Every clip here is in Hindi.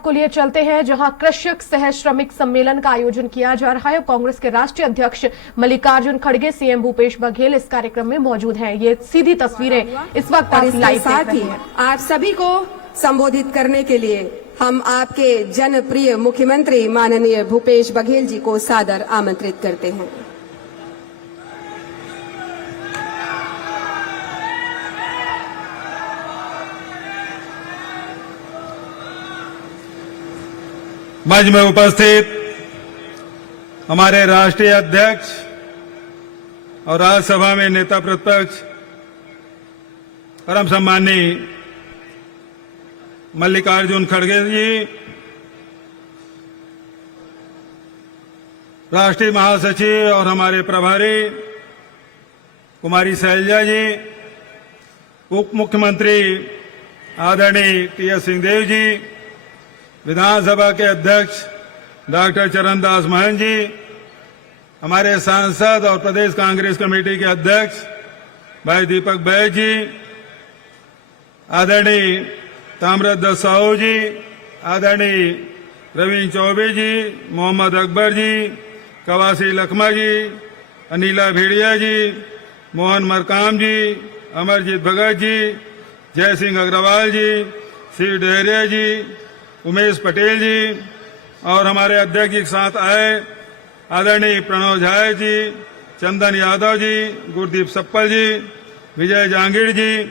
आपको लिए चलते हैं, जहां कृषक सह श्रमिक सम्मेलन का आयोजन किया जा रहा है। कांग्रेस के राष्ट्रीय अध्यक्ष मल्लिकार्जुन खड़गे, सीएम भूपेश बघेल इस कार्यक्रम में मौजूद हैं। ये सीधी तस्वीरें इस वक्त आप लाइव देख रहे हैं। आप सभी को संबोधित करने के लिए हम आपके जनप्रिय मुख्यमंत्री माननीय भूपेश बघेल जी को सादर आमंत्रित करते हैं। मंच में उपस्थित हमारे राष्ट्रीय अध्यक्ष और राज्यसभा में नेता प्रतिपक्ष परम सम्माननीय मल्लिकार्जुन खड़गे जी, राष्ट्रीय महासचिव और हमारे प्रभारी कुमारी शैलजा जी, उप मुख्यमंत्री आदरणीय टी.एस. सिंहदेव जी, विधानसभा के अध्यक्ष डॉक्टर चरणदास महंत जी, हमारे सांसद और प्रदेश कांग्रेस कमेटी के अध्यक्ष भाई दीपक बैज जी, आदरणीय ताम्रध्वज साहू जी, आदरणीय रवीन चौबे जी, मोहम्मद अकबर जी, कवासी लखमा जी, अनिला भेड़िया जी, मोहन मरकाम जी, अमरजीत भगत जी, जय सिंह अग्रवाल जी, शिव डहरिया जी, उमेश पटेल जी और हमारे अध्यक्ष के साथ आए आदरणीय प्रणव झा जी, चंदन यादव जी, गुरदीप सप्पल जी, विजय जांगीर जी,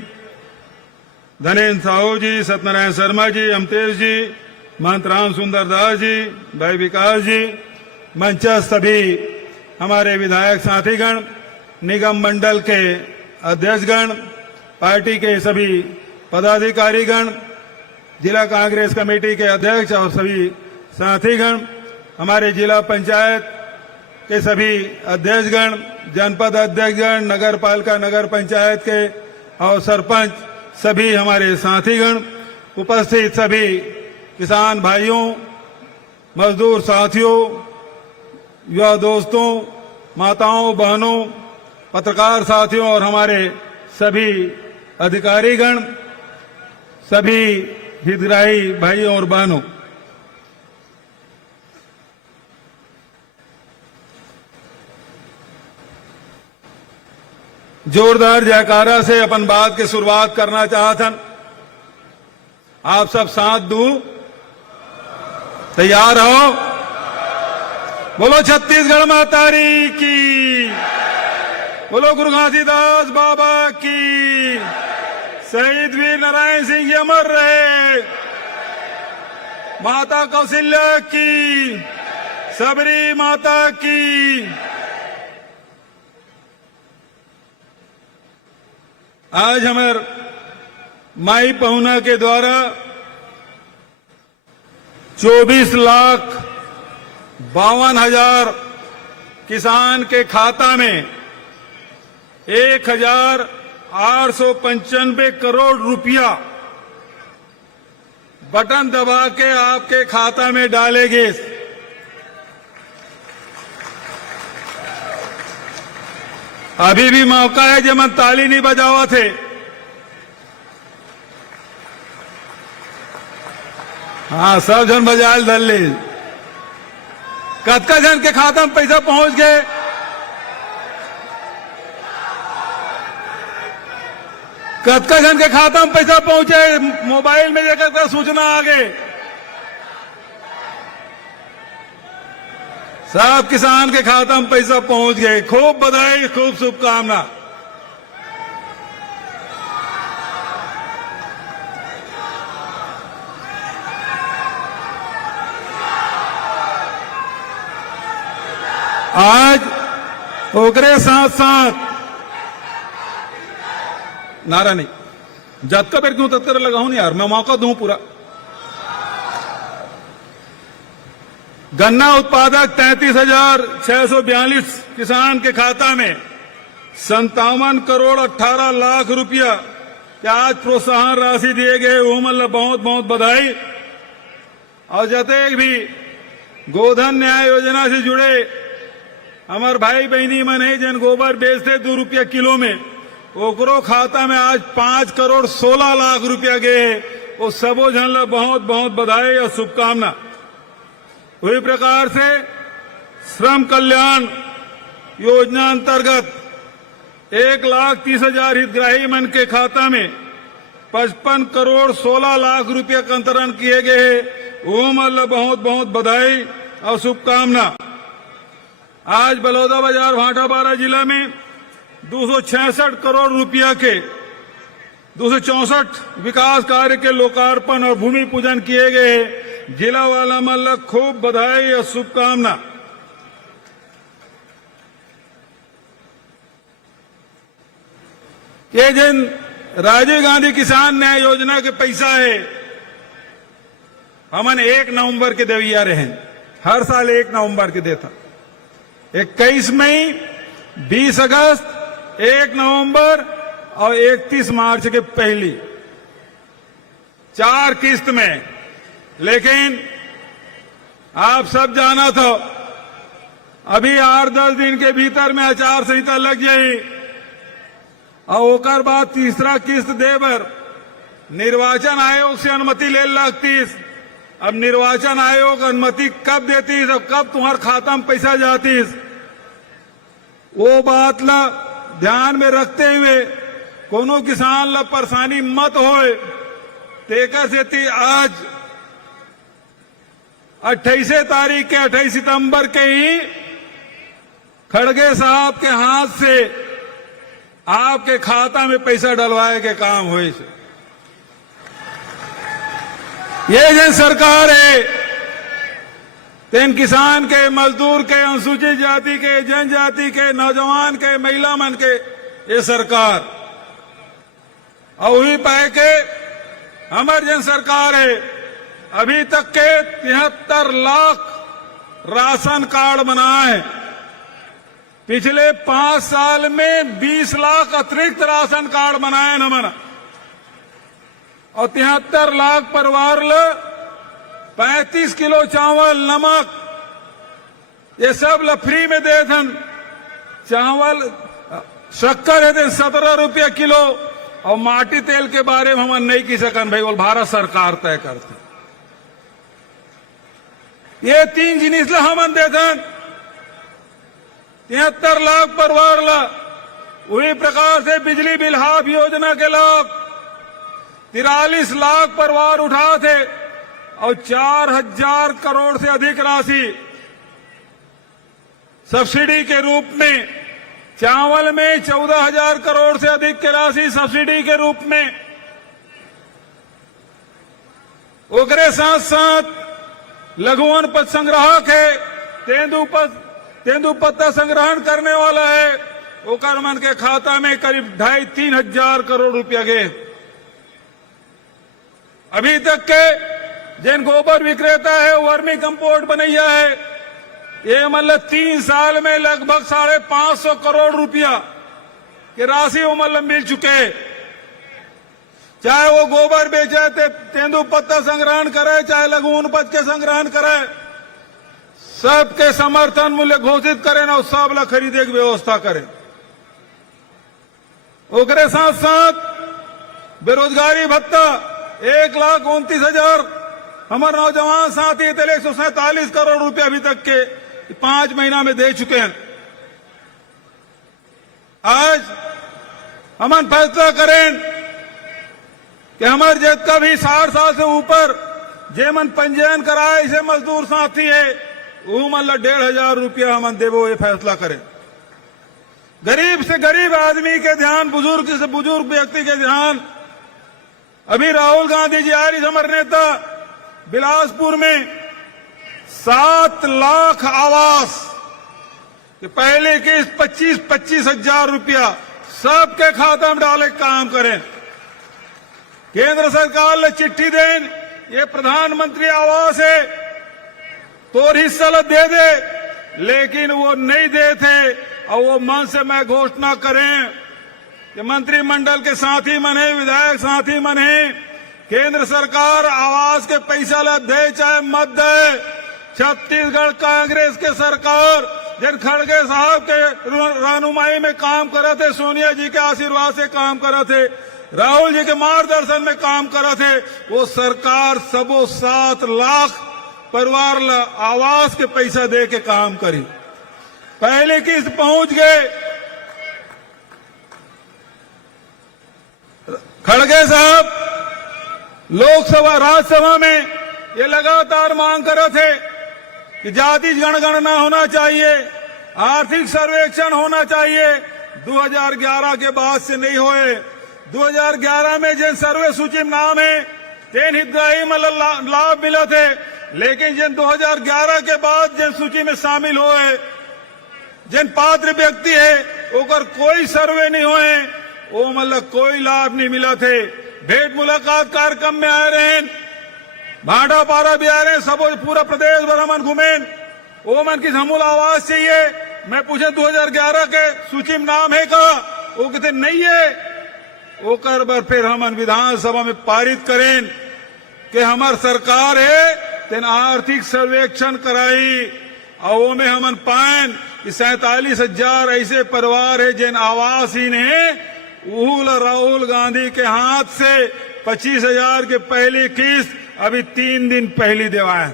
धनेन्द्र साहू जी, सत्यनारायण शर्मा जी, अमतेश जी, महंत राम सुंदर दास जी, भाई विकास जी, मंचस्थ सभी हमारे विधायक साथीगण, निगम मंडल के अध्यक्षगण, पार्टी के सभी पदाधिकारीगण, जिला कांग्रेस कमेटी के अध्यक्ष और सभी साथीगण, हमारे जिला पंचायत के सभी अध्यक्षगण, जनपद अध्यक्षगण, नगर पालिका नगर पंचायत के और सरपंच, सभी हमारे साथीगण, उपस्थित सभी किसान भाइयों, मजदूर साथियों, युवा दोस्तों, माताओं बहनों, पत्रकार साथियों और हमारे सभी अधिकारीगण, सभी हितग्राही भाइयों और बहनों, जोरदार जयकारा से अपन बात की शुरुआत करना चाहतन। आप सब साथ दूं, तैयार हो? बोलो छत्तीसगढ़ मातारी की, बोलो गुरु घासीदास बाबा की, शहीद वीर नारायण सिंह जी अमर रहे, माता कौशल्या की, सबरी माता की। आज हमारे माई पहुना के द्वारा 24,52,000 किसान के खाता में 1,895 करोड़ रुपया बटन दबा के आपके खाता में डालेंगे। अभी भी मौका है जब हम ताली नहीं बजावा थे। हाँ, सब जन बजाल धर ले। कतका जन के खाता में पैसा पहुंच गए? कतका जन के खाता में पैसा पहुंचे? मोबाइल में जाकर सूचना आ गए। सब किसान के खाता में पैसा पहुंच गए। खूब बधाई, खूब शुभकामना। आज ओकरे साथ साथ नारा नहीं, जब का बेर क्यों तत्कर लगाऊं नहीं यार, मैं मौका दूं पूरा। गन्ना उत्पादक 33,642 किसान के खाता में 57 करोड़ 18 लाख रुपया आज प्रोत्साहन राशि दिए गए। वो मतलब बहुत बहुत बधाई। और जते भी गोधन न्याय योजना से जुड़े हमार भाई बहनी मन है जन गोबर बेचते 2 रुपया किलो में, ओकरो खाता में आज 5 करोड़ 16 लाख रुपया गए। वो सबो जन ला बहुत बहुत बधाई और शुभकामना। वही प्रकार से श्रम कल्याण योजना अंतर्गत 1,30,000 हितग्राही मन के खाता में 55 करोड़ 16 लाख रुपये का अंतरण किए गए हैं। वो मतलब बहुत बहुत बधाई और शुभकामना। आज बलौदाबाजार भाटापारा जिला में 266 करोड़ रुपया के 264 विकास कार्य के लोकार्पण और भूमि पूजन किए गए हैं। जिला वाला मतलब खूब बधाई और शुभकामना। ये जिन राजीव गांधी किसान न्याय योजना के पैसा है, हमन 1 नवंबर के देविया रहे। हर साल 1 नवंबर के देता। 21 मई, 20 अगस्त, 1 नवंबर और 31 मार्च के पहली 4 किस्त में। लेकिन आप सब जाना था, अभी 8-10 दिन के भीतर में आचार संहिता लग जाई और ओकर बाद तीसरा किस्त देबर निर्वाचन आयोग से अनुमति ले लगतीस। अब निर्वाचन आयोग अनुमति कब देती, तो कब तुम्हारे खाता में पैसा जातीस, वो बात ला ध्यान में रखते हुए कोनो किसान ला परेशानी मत होए। तेकर से आज 28 तारीख के 28 सितंबर के ही खड़गे साहब के हाथ से आपके खाता में पैसा डलवाए के काम हुए। ये जन सरकार है, तेन किसान के, मजदूर के, अनुसूचित जाति के, जनजाति के, नौजवान के, महिला मन के ये सरकार। और वही पाए के हमार जन सरकार है। अभी तक के 73 लाख राशन कार्ड बनाए। पिछले 5 साल में 20 लाख अतिरिक्त राशन कार्ड बनाए न मना। और 73 लाख परिवार ल 35 किलो चावल, नमक ये सब ल फ्री में दे थन। चावल, शक्कर है थे 17 रुपया किलो। और माटी तेल के बारे में हम नहीं की सकन भाई, वो भारत सरकार तय करते। ये 3 जिनिस ला हम दे थन 73 लाख परिवार ला। वही प्रकार से बिजली बिल हाफ योजना के लाभ 43 लाख परिवार उठा थे और 4,000 करोड़ से अधिक राशि सब्सिडी के रूप में। चावल में 14,000 करोड़ से अधिक की राशि सब्सिडी के रूप में। ओकरे साथ साथ लघु वनोपज संग्राहक है, तेंदुपत्ता संग्रहण करने वाला है, ओकर मन के खाता में करीब 2,500-3 हजार करोड़ रुपया गए। अभी तक के जिन गोबर विक्रेता है वर्मी कंपोस्ट बनैया है, ये मतलब 3 साल में लगभग 550 करोड़ रुपया की राशि वो मतलब मिल चुके। चाहे वो गोबर बेचे, तेंदुपत्ता संग्रहण करे, चाहे लघु वनोपज के संग्रहण करे, सबके समर्थन मूल्य घोषित करें और सब ला खरीदे की व्यवस्था करें। ओकरे साथ साथ बेरोजगारी भत्ता 1,29,000 हमारे नौजवान साथी 147 करोड़ रुपए अभी तक के 5 महीना में दे चुके हैं। आज हम फैसला करें कि हमारे जितना भी 60 साल से ऊपर जेमन पंजीयन कराए इसे मजदूर साथी है, वो मतलब 1,500 रुपया हम देवो, ये फैसला करें। गरीब से गरीब आदमी के ध्यान, बुजुर्ग से बुजुर्ग व्यक्ति के ध्यान। अभी राहुल गांधी जी आ रही, हमारे नेता बिलासपुर में 7 लाख आवास कि पहले के 25-25 हजार रुपया सबके खाता में डाले काम करें। केंद्र सरकार ने चिट्ठी दें, ये प्रधानमंत्री आवास है तो हिस्सा दे दे, लेकिन वो नहीं दे थे। और वो मन से मैं घोषणा करें कि मंत्रिमंडल के साथी मने, विधायक साथी मने, केंद्र सरकार आवास के पैसा ला दे चाहे मत दे, छत्तीसगढ़ कांग्रेस के सरकार जिन खड़गे साहब के रहनुमाई में काम करे थे, सोनिया जी के आशीर्वाद से काम करे थे, राहुल जी के मार्गदर्शन में काम करा थे, वो सरकार सबो 7 लाख परिवार आवास के पैसा दे के काम करी। पहले किस्त पहुंच गए। खड़गे साहब लोकसभा राज्यसभा में ये लगातार मांग कर रहे थे कि जाति जनगणना होना चाहिए, आर्थिक सर्वेक्षण होना चाहिए। 2011 के बाद से नहीं होए। 2011 में जिन सर्वे सूची में नाम है तेन हितग्राही मतलब लाभ मिला थे, लेकिन जिन 2011 के बाद जिन सूची में शामिल हुए जिन पात्र व्यक्ति है ओकर कोई सर्वे नहीं हुए, वो मतलब कोई लाभ नहीं मिला थे। भेंट मुलाकात कार्यक्रम में आए रहे, भांडा पारा भी आ रहे हैं, सब पूरा प्रदेश भर हमन घूमें। वो मन की हमूल आवाज चाहिए। मैं पूछे 2011 के सूची में नाम है का, वो कहते नहीं है। वो कर बार फिर हमन विधानसभा में पारित करें कि हमार सरकार है तेन आर्थिक सर्वेक्षण कराई और वो में हमन पाएं कि 47,000 ऐसे परिवार है जिन आवासहीन है। राहुल गांधी के हाथ से 25,000 के पहली किस्त अभी 3 दिन पहले दिवाए।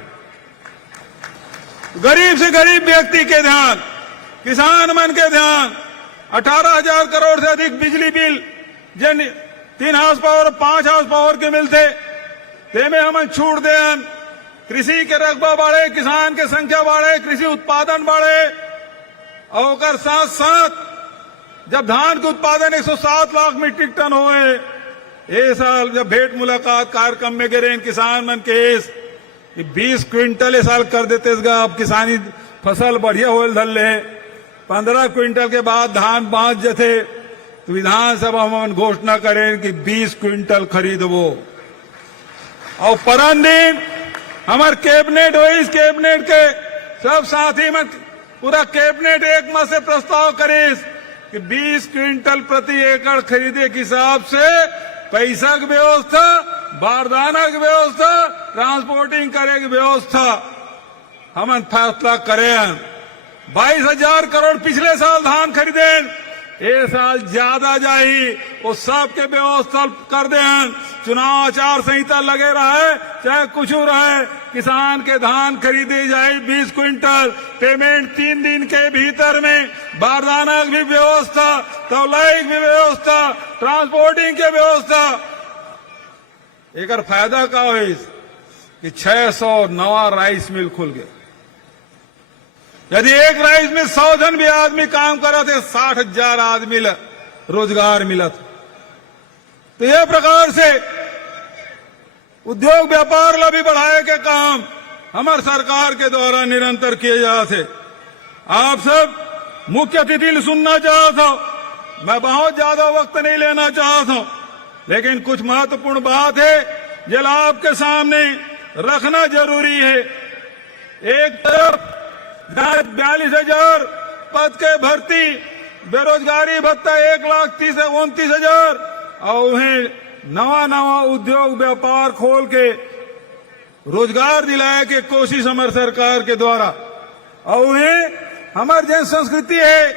गरीब से गरीब व्यक्ति के ध्यान, किसान मन के ध्यान, 18,000 करोड़ से अधिक बिजली बिल जिन 3 हाउस पावर 5 हाउस पावर के मिलते ते में हम छूट दें। कृषि के रकबा बढ़े, किसान के संख्या बढ़े, कृषि उत्पादन बढ़े और साथ साथ जब धान के उत्पादन 107 लाख मीट्रिक टन हुए, ये साल जब भेंट मुलाकात कार्यक्रम में गिरे किसान मन केस 20 क्विंटल इस साल कर देते, अब किसानी फसल बढ़िया हो धल ले 15 क्विंटल के बाद धान बांच जाते तो विधानसभा में घोषणा करें कि 20 क्विंटल खरीदबो। और परम दिन हमारे कैबिनेट हो, इस कैबिनेट के सब साथी में पूरा कैबिनेट एक मत से प्रस्ताव करे कि 20 क्विंटल प्रति एकड़ खरीदे के हिसाब से पैसा की व्यवस्था, बारदाना की व्यवस्था, ट्रांसपोर्टिंग करे की व्यवस्था हम फैसला करें। 22,000 करोड़ पिछले साल धान खरीदे, ये साल ज्यादा जाही वो सब के व्यवस्था कर दें। चुनाव आचार संहिता लगे रहे चाहे कुछ रहे, किसान के धान खरीदी जाए 20 क्विंटल, पेमेंट 3 दिन के भीतर में, बारदाना की भी व्यवस्था, तौलाई की भी व्यवस्था, ट्रांसपोर्टिंग की व्यवस्था। एक फायदा का हो कि 600 नवा राइस मिल खुल गए। यदि एक राइस में 100 जन भी आदमी काम करा थे 60,000 आदमी रोजगार मिला था। तो यह प्रकार से उद्योग व्यापार ला भी बढ़ाए के काम हमारे सरकार के द्वारा निरंतर किए जाते। आप सब मुख्य अतिथि सुनना चाहता हूं, मैं बहुत ज्यादा वक्त नहीं लेना चाहता हूं, लेकिन कुछ महत्वपूर्ण बात है जो आपके सामने रखना जरूरी है। एक तरफ 42,000 पद के भर्ती, बेरोजगारी भत्ता 1,30,29,000 और उन्हें नवा उद्योग व्यापार खोल के रोजगार दिलाए के कोशिश हमारे सरकार के द्वारा। और उन्हें हमारी जन संस्कृति है,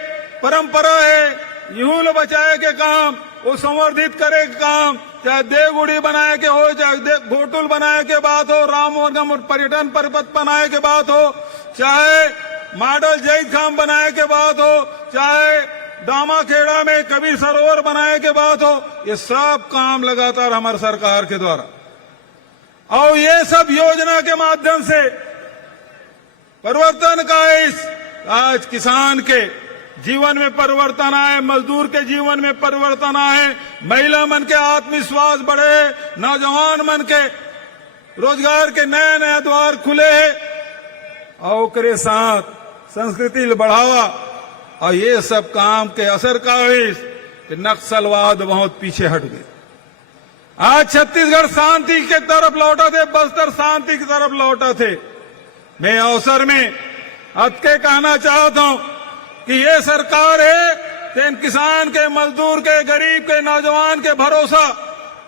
परंपरा है, यूं लो बचाए के काम, वो संवर्धित करे के काम, चाहे देवगुड़ी बनाए के हो, चाहे घोटुल बनाए के बात हो, रामवनगम पर्यटन पर्वत बनाए के बात हो, चाहे मॉडल जैद खाम बनाए के बात हो, चाहे दामाखेड़ा में कबीर सरोवर बनाए के बात हो, ये सब काम लगातार हमारे सरकार के द्वारा। और ये सब योजना के माध्यम से परिवर्तन का इस आज किसान के जीवन में परिवर्तन आए, मजदूर के जीवन में परिवर्तन आए, महिला मन के आत्मविश्वास बढ़े, नौजवान मन के रोजगार के नए नए द्वार खुले और के साथ संस्कृति बढ़ावा। और ये सब काम के असर का है कि नक्सलवाद बहुत पीछे हट गए। आज छत्तीसगढ़ शांति के तरफ लौटा थे, बस्तर शांति की तरफ लौटा थे। मैं अवसर में अब के कहना चाहता हूं कि ये सरकार है तेन किसान के, मजदूर के, गरीब के, नौजवान के भरोसा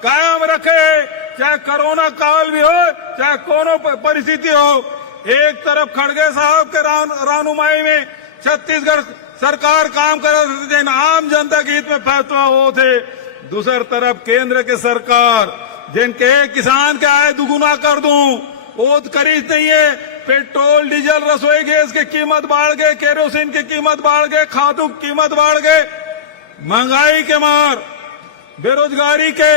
कायम रखे, चाहे कोरोना काल भी हो, चाहे कोनो परिस्थिति हो। एक तरफ खड़गे साहब के रहनुमाई में छत्तीसगढ़ सरकार काम कर रहे थे, आम जनता के हित में फैसला हो थे। दूसरी तरफ केंद्र के सरकार जिनके किसान के आय दुगुना कर दूं वो खरीद नहीं है। पेट्रोल डीजल रसोई गैस की कीमत बढ़ गए, केरोसिन की कीमत बढ़ गए, खादों की कीमत बढ़ गए, महंगाई के मार, बेरोजगारी के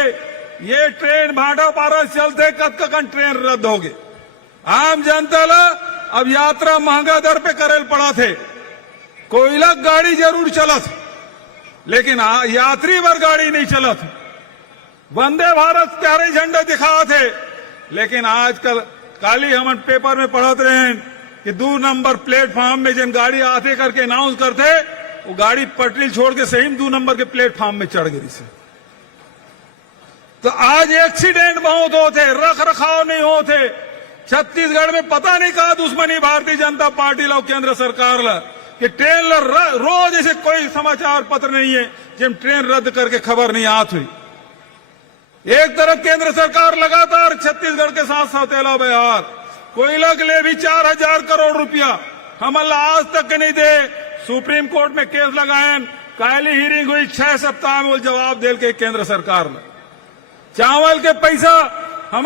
ये ट्रेन भाटा पारा चलते कद ट्रेन रद्द हो गए। आम जनता ला अब यात्रा महंगा दर पे करेल पड़ा थे। कोयला गाड़ी जरूर चलत लेकिन यात्री वर गाड़ी नहीं चलत। वंदे भारत प्यारे झंडे दिखा थे लेकिन आजकल काली हम पेपर में पढ़त रहे हैं कि 2 नंबर प्लेटफॉर्म में जिन गाड़ी आते करके अनाउंस करते वो गाड़ी पटरी छोड़ के सही 2 नंबर के प्लेटफॉर्म में चढ़ गई से। तो आज एक्सीडेंट बहुत होते, रख रखाव नहीं होते। छत्तीसगढ़ में पता नहीं कहा दुश्मनी भारतीय जनता पार्टी ला केंद्र सरकार ला कि ट्रेन ला रोज ऐसे कोई समाचार पत्र नहीं है जिन ट्रेन रद्द करके खबर नहीं आत हुई। एक तरफ केंद्र सरकार लगातार छत्तीसगढ़ के साथ सौतेला व्यवहार, कोयला के लिए भी 4000 करोड़ रुपया हमला आज तक नहीं दे। सुप्रीम कोर्ट में केस लगाए, काली हियरिंग हुई, 6 सप्ताह में वो जवाब दे के केंद्र सरकार ने चावल के पैसा हम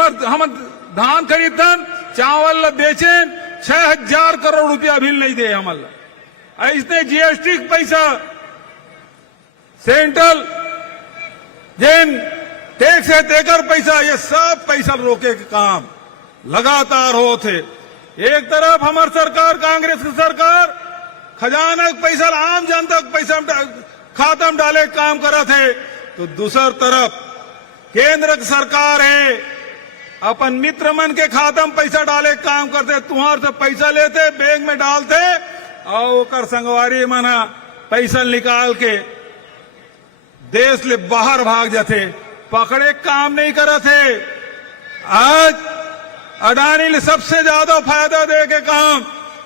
धान खरीदन चावल ला बेचें 6000 करोड़ रुपया भी नहीं दे हमला। ऐसने जीएसटी पैसा सेंट्रल जिन टैक्स है देकर पैसा ये सब पैसा रोके के काम लगातार होते। एक तरफ हमारी सरकार कांग्रेस की सरकार खजाना पैसा आम जनता पैसा खाता में डाले काम करा थे, तो दूसर तरफ केंद्र की सरकार है अपन मित्र मन के खाता में पैसा डाले काम करते। तुम्हार से पैसा लेते बैंक में डालते और संगवारी मना पैसा निकाल के देश ले बाहर भाग जाते, पकड़े काम नहीं करा थे। आज अडानी ले सबसे ज्यादा फायदा दे के काम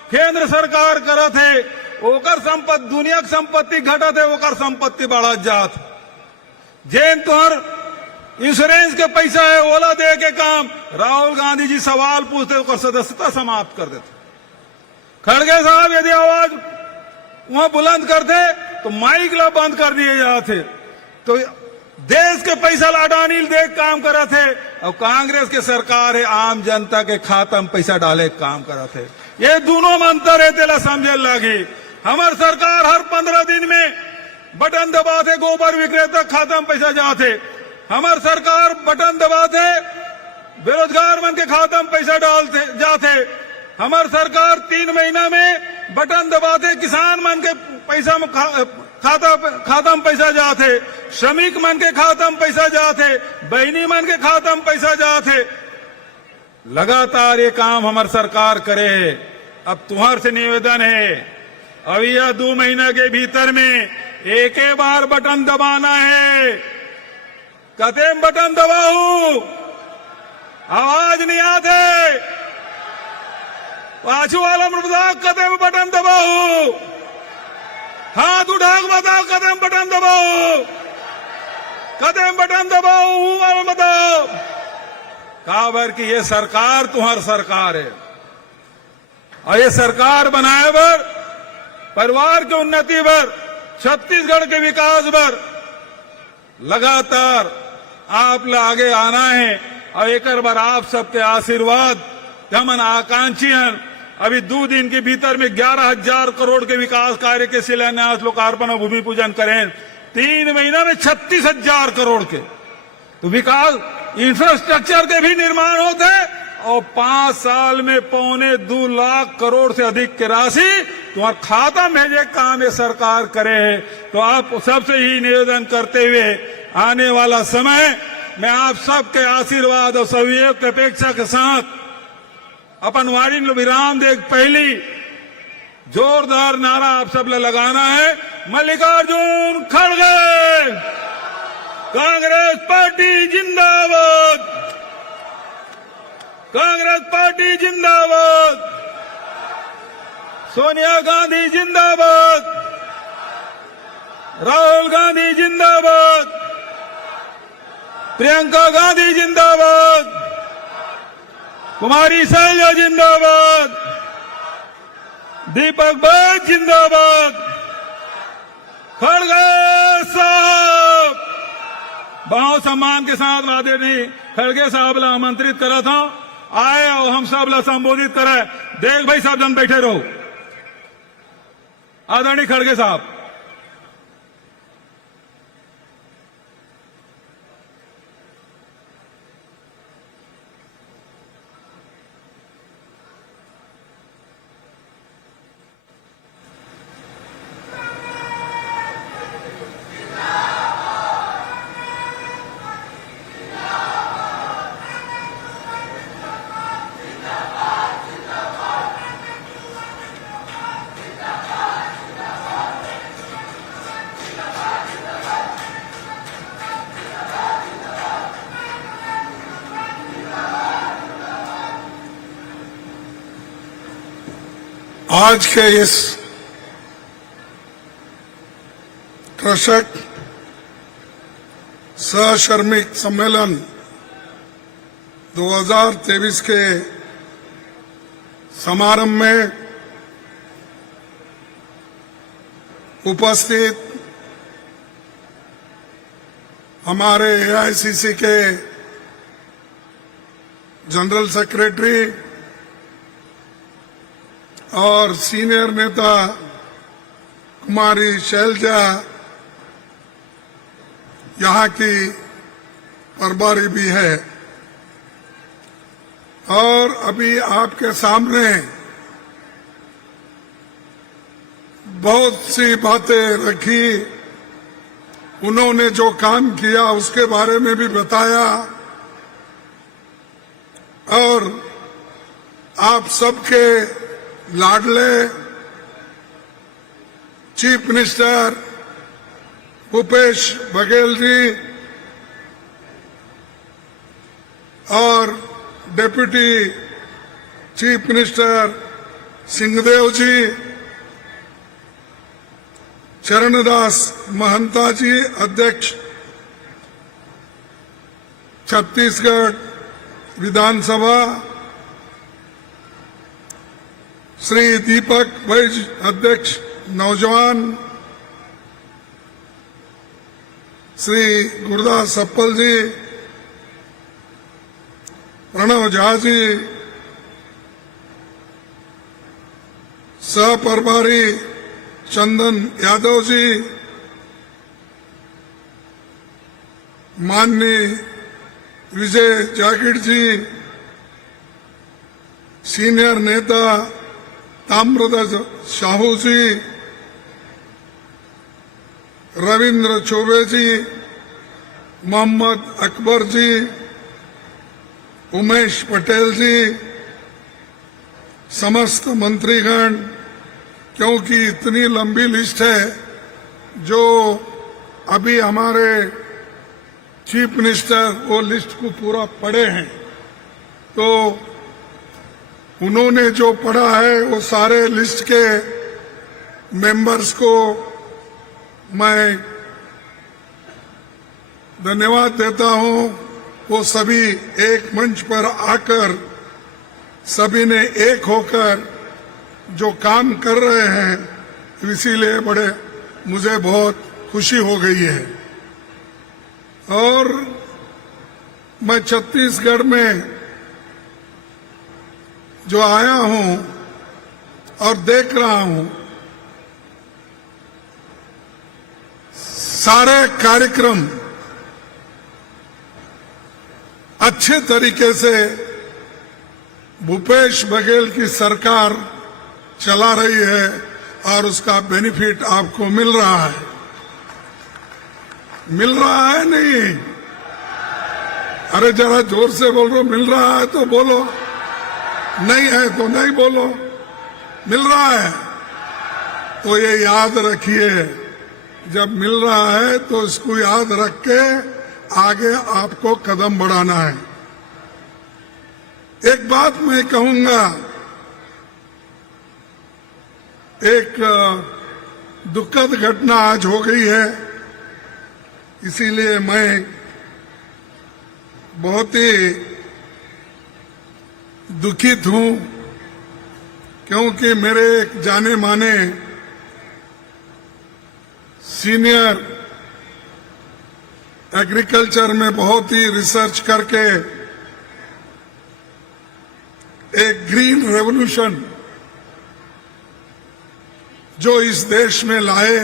केंद्र सरकार करा थे। ओकर संपत्ति दुनिया की संपत्ति घटा थे, ओकर संपत्ति बढ़ा जात। जेन तुहर इंश्योरेंस के पैसा है ओला दे के काम राहुल गांधी जी सवाल पूछते ओकर सदस्यता समाप्त कर देते। खड़गे साहब यदि आवाज वहां बुलंद करते तो माइक ला बंद कर दिए जाते। तो देश के पैसा अडानी दे काम करा थे और कांग्रेस के सरकार है आम जनता के खाता में पैसा डाले काम करा थे। ये दोनों में अंतर है तेला समझे लगी। हमार सरकार हर 15 दिन में बटन दबाते गोबर विक्रेता खाता में पैसा जाते। हमार सरकार बटन दबाते बेरोजगार मन के खाता में पैसा डालते जाते। हमार सरकार 3 महीना में बटन दबाते किसान मन के पैसा में खाता में पैसा जाते, श्रमिक मन के खाता में पैसा जाते, बहनी मन के खाता में पैसा जाते। लगातार ये काम हमारी सरकार करे। अब तुम्हार से निवेदन है अब यह 2 महीना के भीतर में एक बार बटन दबाना है। कते में बटन दबाऊ आवाज नहीं आते। पाछू वाला बताओ कते में बटन दबाऊ, हाथ उठा के बताओ कदम बटन दबाओ, कदम बटन दबाओ वाला बताओ। काबर की ये सरकार तुम्हारी सरकार है और ये सरकार बनाए बर परिवार की उन्नति बर छत्तीसगढ़ के विकास बर लगातार आप लोग आगे आना है। और एक बार आप सबके आशीर्वाद हमन आकांक्षी हैं। अभी 2 दिन के भीतर में 11,000 करोड़ के विकास कार्य के शिलान्यास लोकार्पण और भूमि पूजन करें। 3 महीना में 36,000 करोड़ के तो विकास इंफ्रास्ट्रक्चर के भी निर्माण होते और 5 साल में 1.25 लाख करोड़ से अधिक की राशि तुम्हारे खाता में भेजे काम ये सरकार करे है। तो आप सबसे ही निवेदन करते हुए आने वाला समय मैं आप सबके आशीर्वाद और सहयोग की अपेक्षा के साथ अपन वाणी विराम दे पहली जोरदार नारा आप सब लगाना है। मल्लिकार्जुन खड़गे कांग्रेस पार्टी जिंदाबाद, कांग्रेस पार्टी जिंदाबाद, सोनिया गांधी जिंदाबाद, राहुल गांधी जिंदाबाद, प्रियंका गांधी जिंदाबाद, कुमारी शैलजा जिंदाबाद, दीपक बैद जिंदाबाद, खड़गे साहब भाव सम्मान के साथ आदरणीय खड़गे साहब ला आमंत्रित करा था, आए और हम सब ला संबोधित करे। देख भाई सब जन बैठे रहो। आदरणीय खड़गे साहब। आज के इस कृषक सश्रमिक सम्मेलन 2023 के समारंभ में उपस्थित हमारे एआईसीसी के जनरल सेक्रेटरी और सीनियर नेता कुमारी शैलजा, यहाँ की प्रभारी भी है, और अभी आपके सामने बहुत सी बातें रखी। उन्होंने जो काम किया उसके बारे में भी बताया, और आप सबके लाडले चीफ मिनिस्टर भूपेश बघेल जी और डिप्टी चीफ मिनिस्टर सिंहदेव जी, चरणदास महंता जी अध्यक्ष छत्तीसगढ़ विधानसभा, श्री दीपक बैज अध्यक्ष नौजवान, श्री गुरदास सप्पल जी, प्रणव झा जी, सह प्रभारी चंदन यादव जी, माननीय विजय जागीर जी, सीनियर नेता ताम्रध्वज साहू जी, रविंद्र चौबे जी, मोहम्मद अकबर जी, उमेश पटेल जी, समस्त मंत्रीगण, क्योंकि इतनी लंबी लिस्ट है जो अभी हमारे चीफ मिनिस्टर वो लिस्ट को पूरा पढ़े हैं, तो उन्होंने जो पढ़ा है वो सारे लिस्ट के मेंबर्स को मैं धन्यवाद देता हूं। वो सभी एक मंच पर आकर सभी ने एक होकर जो काम कर रहे हैं, इसीलिए बड़े मुझे बहुत खुशी हो गई है। और मैं छत्तीसगढ़ में जो आया हूं और देख रहा हूं, सारे कार्यक्रम अच्छे तरीके से भूपेश बघेल की सरकार चला रही है और उसका बेनिफिट आपको मिल रहा है। मिल रहा है नहीं? अरे जरा जोर से बोल रहे, मिल रहा है तो बोलो, नहीं है तो नहीं बोलो। मिल रहा है तो ये याद रखिए, जब मिल रहा है तो इसको याद रख के आगे आपको कदम बढ़ाना है। एक बात मैं कहूंगा, एक दुखद घटना आज हो गई है, इसीलिए मैं बहुत ही दुखित हूं, क्योंकि मेरे एक जाने माने सीनियर एग्रीकल्चर में बहुत ही रिसर्च करके एक ग्रीन रेवोल्यूशन जो इस देश में लाए,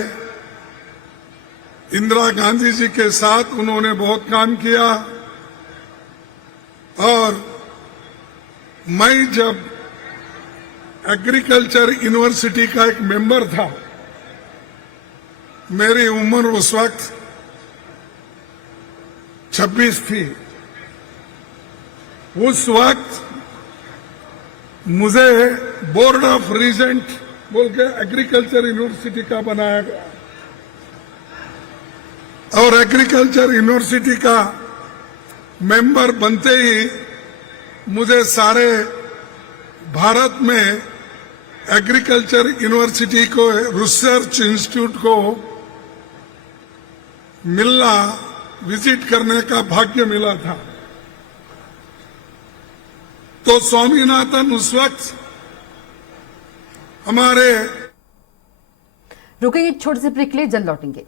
इंदिरा गांधी जी के साथ उन्होंने बहुत काम किया। और मैं जब एग्रीकल्चर यूनिवर्सिटी का एक मेंबर था, मेरी उम्र उस वक्त 26 थी। उस वक्त मुझे बोर्ड ऑफ रीजेंट बोल के एग्रीकल्चर यूनिवर्सिटी का बनाया गया, और एग्रीकल्चर यूनिवर्सिटी का मेंबर बनते ही मुझे सारे भारत में एग्रीकल्चर यूनिवर्सिटी को, रिसर्च इंस्टीट्यूट को मिलना, विजिट करने का भाग्य मिला था। तो स्वामीनाथन उस वक्त हमारे रुकेंगे छोटे से ब्रेक के लिए, जल्द लौटेंगे।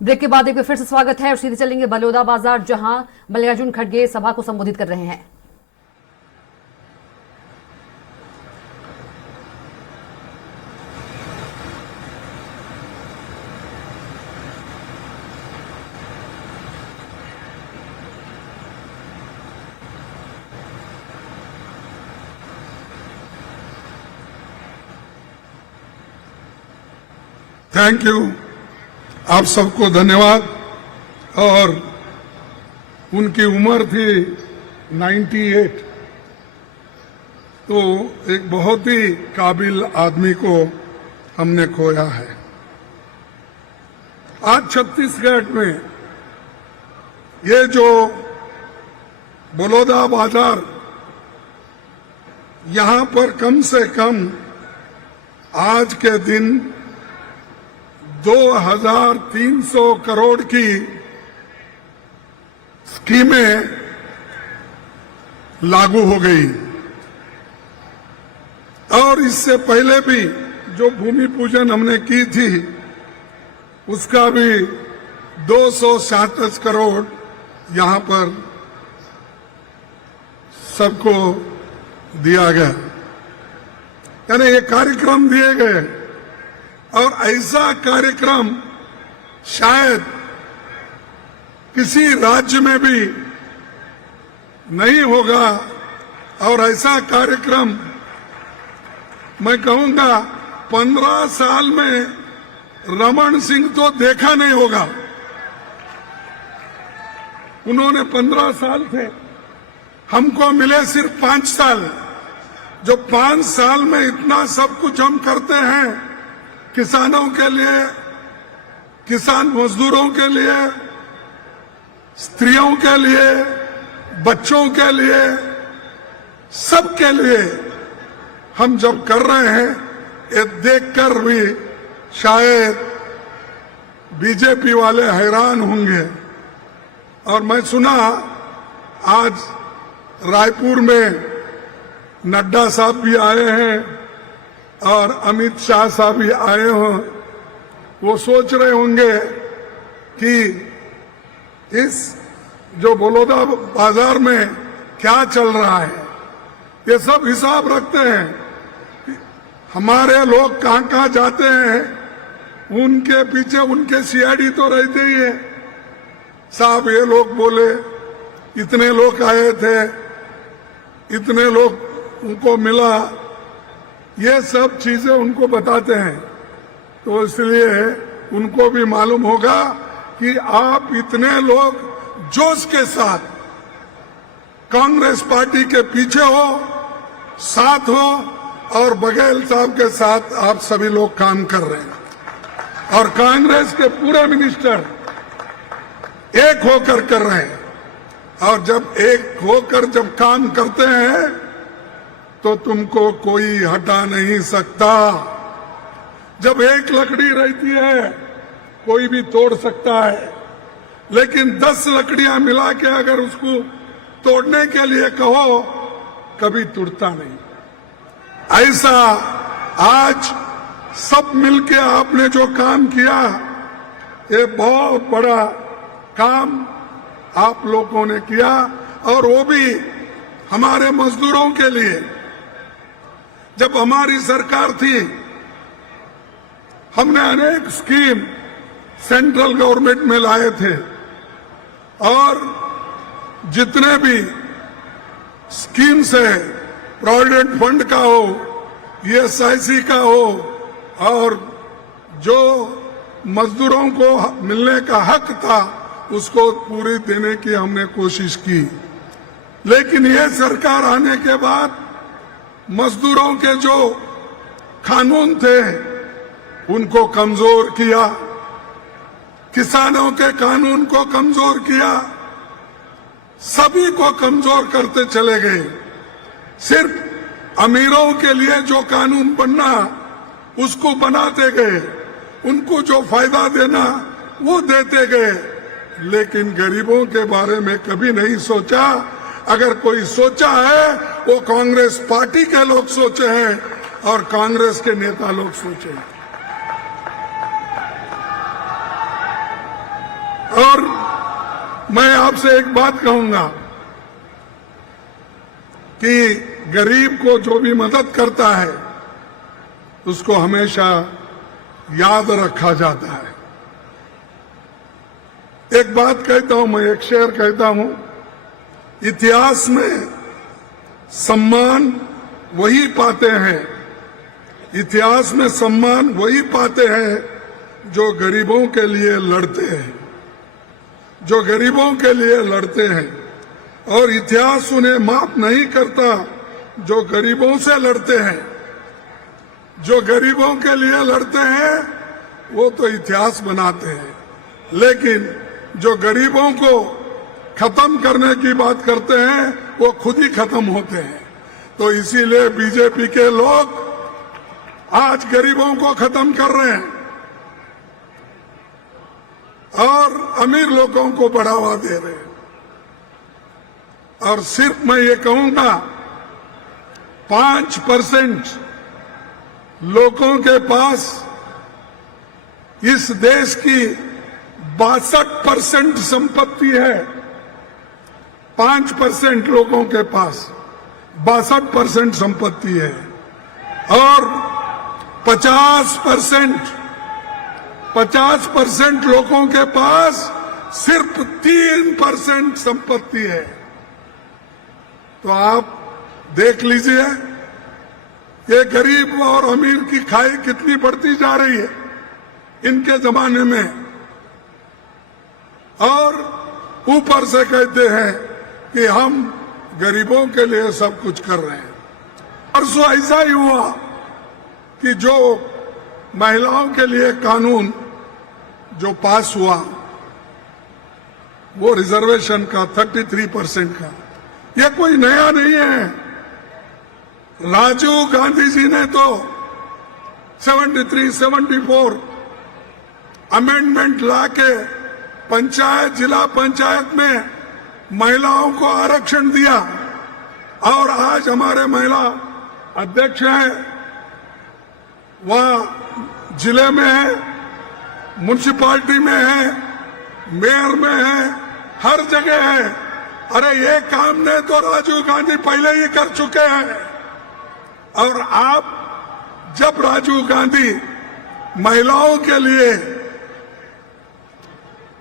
ब्रेक के बाद एक बार फिर से स्वागत है और सीधे चलेंगे बलौदा बाजार, जहां मल्लिकार्जुन खड़गे सभा को संबोधित कर रहे हैं। थैंक यू, आप सबको धन्यवाद। और उनकी उम्र थी 98, तो एक बहुत ही काबिल आदमी को हमने खोया है। आज छत्तीसगढ़ में ये जो बलौदा बाजार, यहां पर कम से कम आज के दिन 2300 करोड़ की स्कीमें लागू हो गई, और इससे पहले भी जो भूमि पूजन हमने की थी उसका भी 267 करोड़ यहां पर सबको दिया गया, यानी ये कार्यक्रम दिए गए। और ऐसा कार्यक्रम शायद किसी राज्य में भी नहीं होगा, और ऐसा कार्यक्रम मैं कहूंगा 15 साल में रमन सिंह तो देखा नहीं होगा। उन्होंने 15 साल थे, हमको मिले सिर्फ 5 साल। जो 5 साल में इतना सब कुछ हम करते हैं किसानों के लिए, किसान मजदूरों के लिए, स्त्रियों के लिए, बच्चों के लिए, सबके लिए हम जब कर रहे हैं, ये देखकर भी शायद बीजेपी वाले हैरान होंगे। और मैं सुना आज रायपुर में नड्डा साहब भी आए हैं और अमित शाह साहब भी आए हों। वो सोच रहे होंगे कि इस जो बलौदा बाजार में क्या चल रहा है। ये सब हिसाब रखते हैं। हमारे लोग कहां कहां जाते हैं, उनके पीछे उनके सीआईडी तो रहते ही है। साहब ये लोग बोले, इतने लोग आए थे, इतने लोग उनको मिला, ये सब चीजें उनको बताते हैं। तो इसलिए उनको भी मालूम होगा कि आप इतने लोग जोश के साथ कांग्रेस पार्टी के पीछे हो, साथ हो, और बघेल साहब के साथ आप सभी लोग काम कर रहे हैं और कांग्रेस के पूरे मिनिस्टर एक होकर कर रहे हैं। और जब एक होकर जब काम करते हैं तो तुमको कोई हटा नहीं सकता। जब एक लकड़ी रहती है कोई भी तोड़ सकता है, लेकिन 10 लकड़ियां मिला के अगर उसको तोड़ने के लिए कहो कभी टूटता नहीं। ऐसा आज सब मिलके आपने जो काम किया, ये बहुत बड़ा काम आप लोगों ने किया, और वो भी हमारे मजदूरों के लिए। जब हमारी सरकार थी हमने अनेक स्कीम सेंट्रल गवर्नमेंट में लाए थे, और जितने भी स्कीम्स है, प्रोविडेंट फंड का हो, ESIC का हो, और जो मजदूरों को मिलने का हक था उसको पूरी देने की हमने कोशिश की। लेकिन ये सरकार आने के बाद मजदूरों के जो कानून थे उनको कमजोर किया, किसानों के कानून को कमजोर किया, सभी को कमजोर करते चले गए। सिर्फ अमीरों के लिए जो कानून बनना उसको बनाते गए, उनको जो फायदा देना वो देते गए, लेकिन गरीबों के बारे में कभी नहीं सोचा। अगर कोई सोचा है वो कांग्रेस पार्टी के लोग सोचे हैं और कांग्रेस के नेता लोग सोचे हैं। और मैं आपसे एक बात कहूंगा कि गरीब को जो भी मदद करता है उसको हमेशा याद रखा जाता है। एक बात कहता हूं, मैं एक शेर कहता हूं, इतिहास में सम्मान वही पाते हैं, इतिहास में सम्मान वही पाते हैं जो गरीबों के लिए लड़ते हैं, जो गरीबों के लिए लड़ते हैं। और इतिहास उन्हें माफ नहीं करता जो गरीबों से लड़ते हैं। जो गरीबों के लिए लड़ते हैं वो तो इतिहास बनाते हैं, लेकिन जो गरीबों को खत्म करने की बात करते हैं वो खुद ही खत्म होते हैं। तो इसीलिए बीजेपी के लोग आज गरीबों को खत्म कर रहे हैं और अमीर लोगों को बढ़ावा दे रहे हैं। और सिर्फ मैं ये कहूंगा 5% लोगों के पास इस देश की 62% संपत्ति है। 5% लोगों के पास 62% संपत्ति है और 50% लोगों के पास सिर्फ 3% संपत्ति है। तो आप देख लीजिए ये गरीब और अमीर की खाई कितनी बढ़ती जा रही है इनके जमाने में। और ऊपर से कहते हैं कि हम गरीबों के लिए सब कुछ कर रहे हैं। परसों ऐसा ही हुआ कि जो महिलाओं के लिए कानून जो पास हुआ वो रिजर्वेशन का 33% का, ये कोई नया नहीं है। राजीव गांधी जी ने तो 73, 74 अमेंडमेंट लाके पंचायत, जिला पंचायत में महिलाओं को आरक्षण दिया और आज हमारे महिला अध्यक्ष हैं, वह जिले में है, म्युनिसिपालिटी में है, मेयर में है, हर जगह है। अरे ये काम ने तो राजीव गांधी पहले ही कर चुके हैं। और आप जब राजीव गांधी महिलाओं के लिए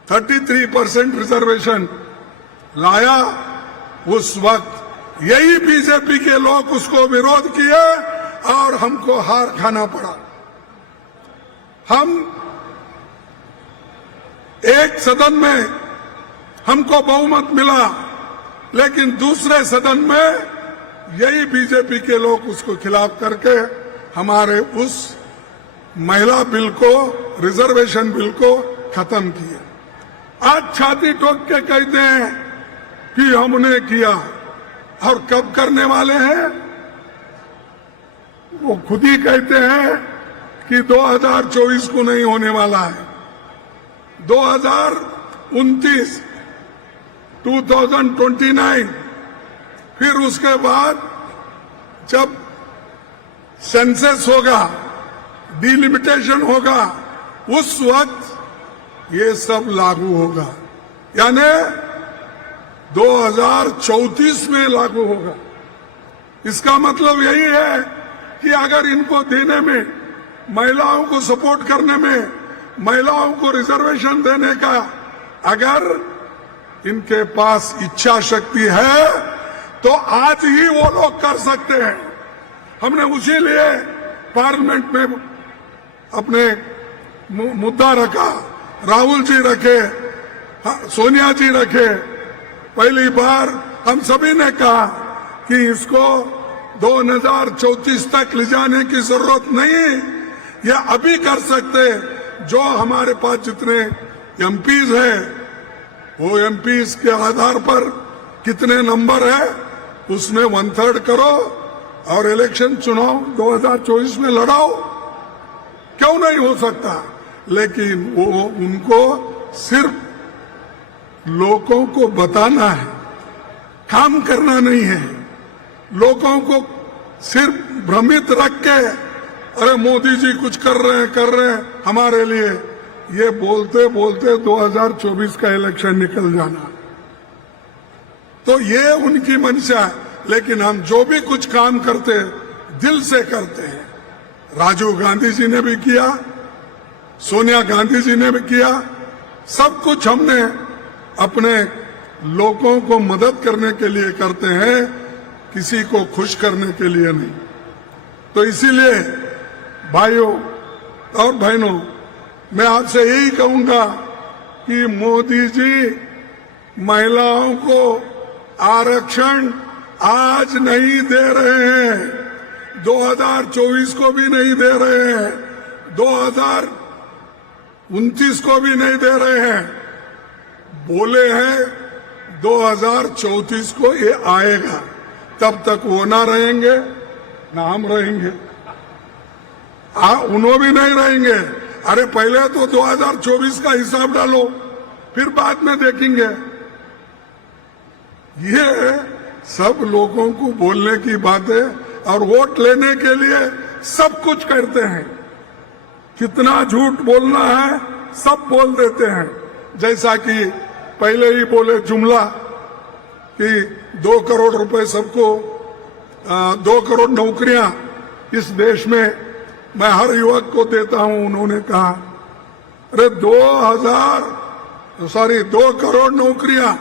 33% रिजर्वेशन लाया, उस वक्त यही बीजेपी के लोग उसको विरोध किए और हमको हार खाना पड़ा। हम एक सदन में हमको बहुमत मिला, लेकिन दूसरे सदन में यही बीजेपी के लोग उसको खिलाफ करके हमारे उस महिला बिल को, रिजर्वेशन बिल को खत्म किए। आज छाती ठोक के कहते हैं कि हमने किया, और कब करने वाले हैं? वो खुद ही कहते हैं कि 2024 को नहीं होने वाला है, 2029, 2029, फिर उसके बाद जब सेंसस होगा, डिलिमिटेशन होगा, उस वक्त ये सब लागू होगा, यानी 2034 में लागू होगा। इसका मतलब यही है कि अगर इनको देने में, महिलाओं को सपोर्ट करने में, महिलाओं को रिजर्वेशन देने का अगर इनके पास इच्छा शक्ति है तो आज ही वो लोग कर सकते हैं। हमने उसी लिए पार्लियामेंट में अपने मुद्दा रखा, राहुल जी रखे, सोनिया जी रखे। पहली बार हम सभी ने कहा कि इसको 2034 तक ले जाने की जरूरत नहीं, ये अभी कर सकते। जो हमारे पास जितने एमपीज हैं, वो एमपीज के आधार पर कितने नंबर है उसमें 1/3 करो और इलेक्शन चुनाव 2024 में लड़ाओ। क्यों नहीं हो सकता? लेकिन वो उनको सिर्फ लोगों को बताना है, काम करना नहीं है। लोगों को सिर्फ भ्रमित रख के अरे मोदी जी कुछ कर रहे हैं हमारे लिए, ये बोलते बोलते 2024 का इलेक्शन निकल जाना, तो ये उनकी मंशा है। लेकिन हम जो भी कुछ काम करते दिल से करते हैं। राजीव गांधी जी ने भी किया, सोनिया गांधी जी ने भी किया, सब कुछ हमने अपने लोगों को मदद करने के लिए करते हैं, किसी को खुश करने के लिए नहीं। तो इसीलिए भाइयों और बहनों, मैं आपसे यही कहूंगा कि मोदी जी महिलाओं को आरक्षण आज नहीं दे रहे हैं, 2024 को भी नहीं दे रहे हैं, 2029 को भी नहीं दे रहे हैं। बोले हैं 2034 को ये आएगा, तब तक वो ना रहेंगे ना हम रहेंगे, उन्हों भी नहीं रहेंगे। अरे पहले तो 2024 का हिसाब डालो, फिर बाद में देखेंगे। ये सब लोगों को बोलने की बातें और वोट लेने के लिए सब कुछ करते हैं। कितना झूठ बोलना है सब बोल देते हैं। जैसा कि पहले ही बोले जुमला कि 2 करोड़ रुपए सबको, 2 करोड़ नौकरियां इस देश में मैं हर युवक को देता हूं। उन्होंने कहा अरे 2 करोड़ नौकरियां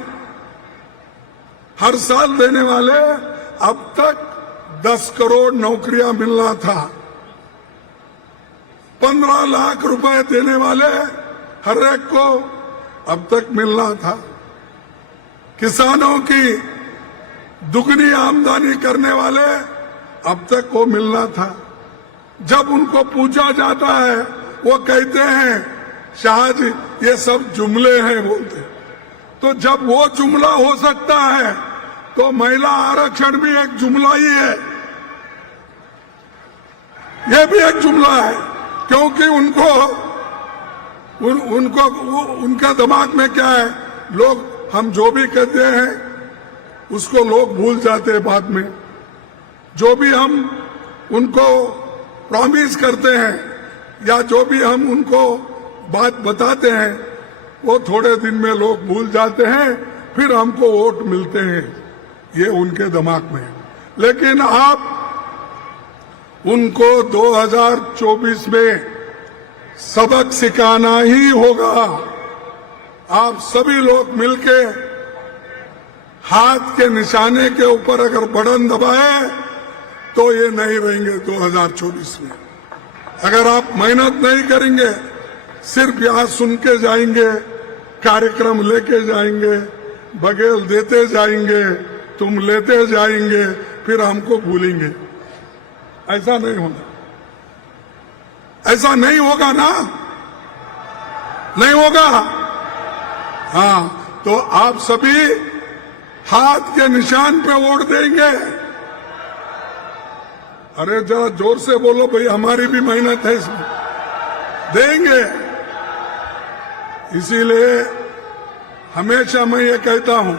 हर साल देने वाले, अब तक 10 करोड़ नौकरियां मिलना था। 15 लाख रुपए देने वाले हर एक को अब तक मिलना था। किसानों की दुगनी आमदनी करने वाले अब तक को मिलना था। जब उनको पूछा जाता है वो कहते हैं शाह जी ये सब जुमले हैं बोलते। तो जब वो जुमला हो सकता है तो महिला आरक्षण भी एक जुमला ही है, ये भी एक जुमला है, क्योंकि उनको उनका दिमाग में क्या है, लोग हम जो भी कहते हैं उसको लोग भूल जाते हैं बाद में। जो भी हम उनको प्रॉमिस करते हैं या जो भी हम उनको बात बताते हैं वो थोड़े दिन में लोग भूल जाते हैं, फिर हमको वोट मिलते हैं, ये उनके दिमाग में है। लेकिन आप उनको 2024 में सबक सिखाना ही होगा। आप सभी लोग मिलके हाथ के निशाने के ऊपर अगर बटन दबाए तो ये नहीं रहेंगे 2024 में। अगर आप मेहनत नहीं करेंगे, सिर्फ यहां सुन के जाएंगे, कार्यक्रम लेके जाएंगे, बघेल देते जाएंगे, तुम लेते जाएंगे, फिर हमको भूलेंगे, ऐसा नहीं होगा। ऐसा नहीं होगा ना, नहीं होगा। हाँ, तो आप सभी हाथ के निशान पे वोट देंगे। अरे जरा जोर से बोलो भाई, हमारी भी मेहनत है इसमें, देंगे। इसीलिए हमेशा मैं ये कहता हूं,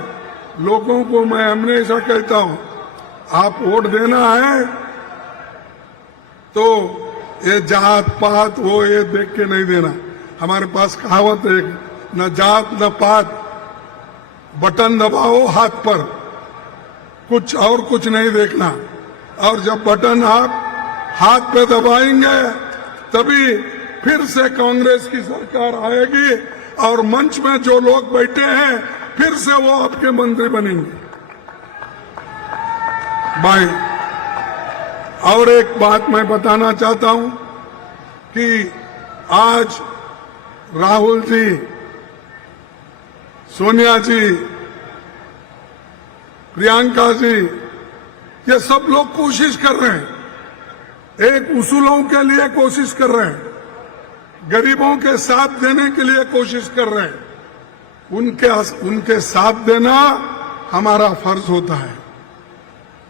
लोगों को मैं हमेशा कहता हूं, आप वोट देना है तो ये जात पात वो ये देख के नहीं देना। हमारे पास कहावत है, न जात न पात, बटन दबाओ हाथ पर, कुछ और कुछ नहीं देखना। और जब बटन आप हाथ पे दबाएंगे तभी फिर से कांग्रेस की सरकार आएगी और मंच में जो लोग बैठे हैं फिर से वो आपके मंत्री बनेंगे। भाई, और एक बात मैं बताना चाहता हूं कि आज राहुल जी, सोनिया जी, प्रियंका जी, ये सब लोग कोशिश कर रहे हैं, एक उसूलों के लिए कोशिश कर रहे हैं, गरीबों के साथ देने के लिए कोशिश कर रहे हैं। उनके साथ देना हमारा फर्ज होता है।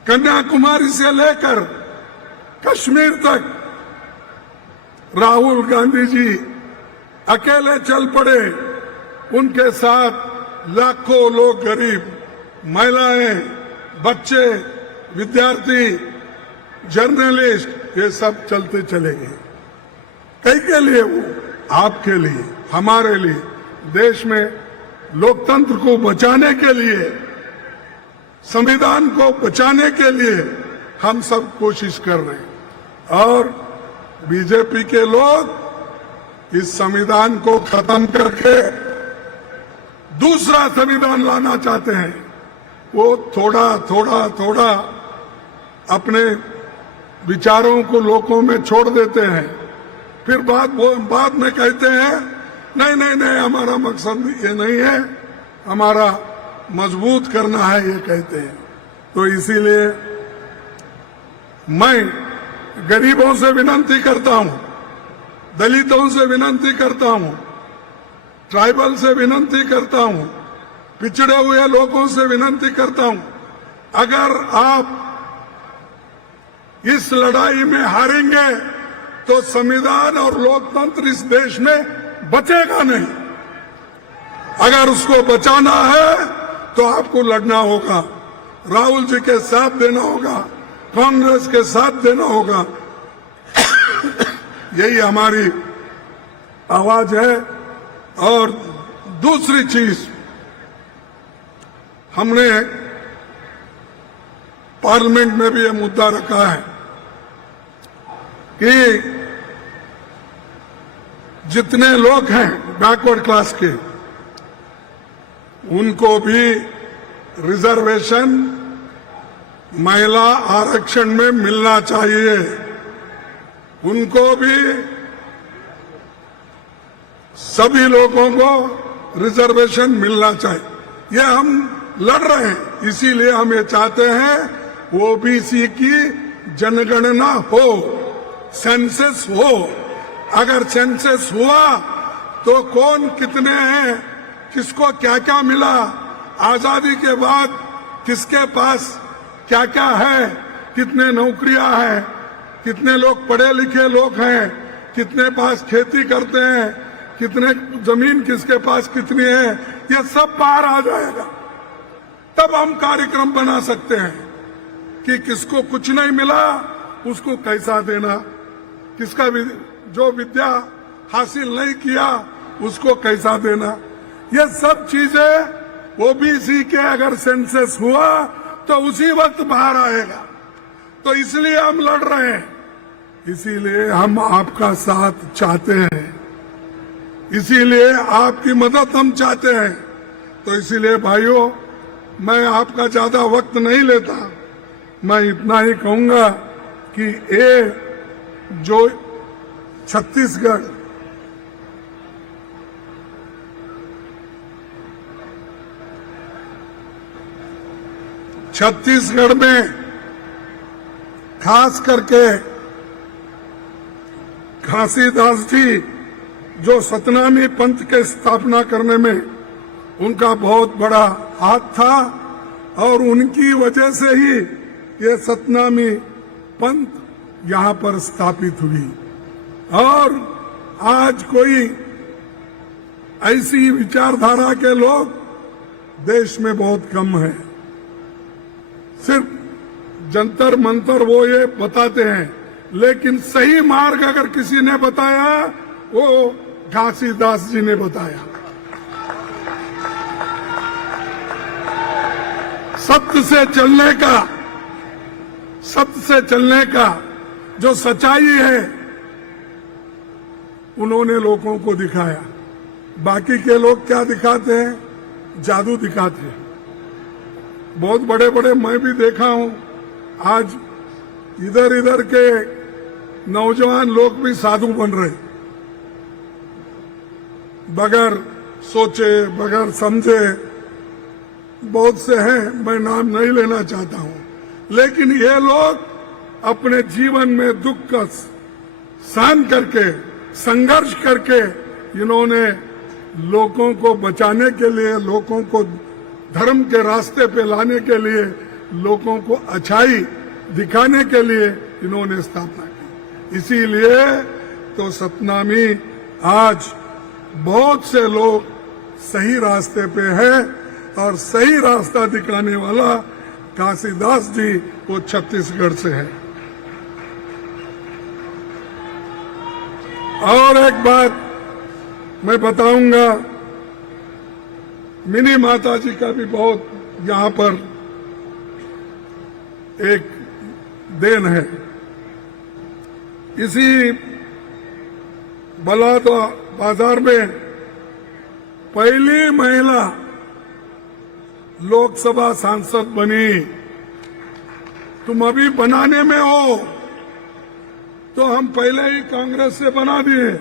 कन्याकुमारी से लेकर कश्मीर तक राहुल गांधी जी अकेले चल पड़े, उनके साथ लाखों लोग, गरीब, महिलाएं, बच्चे, विद्यार्थी, जर्नलिस्ट, ये सब चलते चले गए। कई के लिए? वो आपके लिए, हमारे लिए, देश में लोकतंत्र को बचाने के लिए, संविधान को बचाने के लिए हम सब कोशिश कर रहे हैं। और बीजेपी के लोग इस संविधान को खत्म करके दूसरा संविधान लाना चाहते हैं। वो थोड़ा थोड़ा थोड़ा अपने विचारों को लोगों में छोड़ देते हैं, फिर बाद में कहते हैं नहीं नहीं नहीं, हमारा मकसद ये नहीं है, हमारा मजबूत करना है, ये कहते हैं। तो इसीलिए मैं गरीबों से विनती करता हूं, दलितों से विनती करता हूं, ट्राइबल से विनती करता हूं, पिछड़े हुए लोगों से विनती करता हूं, अगर आप इस लड़ाई में हारेंगे तो संविधान और लोकतंत्र इस देश में बचेगा नहीं। अगर उसको बचाना है तो आपको लड़ना होगा, राहुल जी के साथ देना होगा, कांग्रेस के साथ देना होगा। यही हमारी आवाज है। और दूसरी चीज, हमने पार्लियामेंट में भी यह मुद्दा रखा है कि जितने लोग हैं बैकवर्ड क्लास के, उनको भी रिजर्वेशन महिला आरक्षण में मिलना चाहिए, उनको भी, सभी लोगों को रिजर्वेशन मिलना चाहिए। ये हम लड़ रहे हैं, इसीलिए हम ये चाहते हैं ओबीसी की जनगणना हो, सेंसस हो। अगर सेंसस हुआ तो कौन कितने हैं, किसको क्या क्या मिला, आजादी के बाद किसके पास क्या क्या है, कितने नौकरियां हैं, कितने लोग पढ़े लिखे लोग हैं, कितने पास खेती करते हैं, कितने जमीन किसके पास कितनी है, ये सब बाहर आ जाएगा। तब हम कार्यक्रम बना सकते हैं कि किसको कुछ नहीं मिला उसको कैसा देना, किसका जो विद्या हासिल नहीं किया उसको कैसा देना। ये सब चीजें ओबीसी के अगर सेंसस हुआ तो उसी वक्त बाहर आएगा। तो इसलिए हम लड़ रहे हैं, इसीलिए हम आपका साथ चाहते हैं, इसीलिए आपकी मदद हम चाहते हैं। तो इसीलिए भाइयों, मैं आपका ज्यादा वक्त नहीं लेता, मैं इतना ही कहूंगा कि ये जो छत्तीसगढ़ में खास करके घासीदास जी जो सतनामी पंथ के स्थापना करने में उनका बहुत बड़ा हाथ था और उनकी वजह से ही ये सतनामी पंथ यहाँ पर स्थापित हुई। और आज कोई ऐसी विचारधारा के लोग देश में बहुत कम है। सिर्फ जंतर मंतर वो ये बताते हैं, लेकिन सही मार्ग अगर किसी ने बताया वो घासीदास जी ने बताया। सत्य से चलने का जो सच्चाई है उन्होंने लोगों को दिखाया। बाकी के लोग क्या दिखाते हैं? जादू दिखाते हैं। बहुत बड़े बड़े मैं भी देखा हूं, आज इधर इधर के नौजवान लोग भी साधु बन रहे, बगैर सोचे बगैर समझे। बहुत से हैं, मैं नाम नहीं लेना चाहता हूं, लेकिन ये लोग अपने जीवन में दुख का सहन करके संघर्ष करके इन्होंने लोगों को बचाने के लिए, लोगों को धर्म के रास्ते पे लाने के लिए, लोगों को अच्छाई दिखाने के लिए इन्होंने स्थापना की। इसीलिए तो सतनामी आज बहुत से लोग सही रास्ते पे है और सही रास्ता दिखाने वाला घासीदास जी वो छत्तीसगढ़ से है। और एक बात मैं बताऊंगा, मिनी माता जी का भी बहुत यहाँ पर एक देन है। इसी बलौदा बाजार में पहली महिला लोकसभा सांसद बनी। तुम अभी बनाने में हो, तो हम पहले ही कांग्रेस से बना दिए।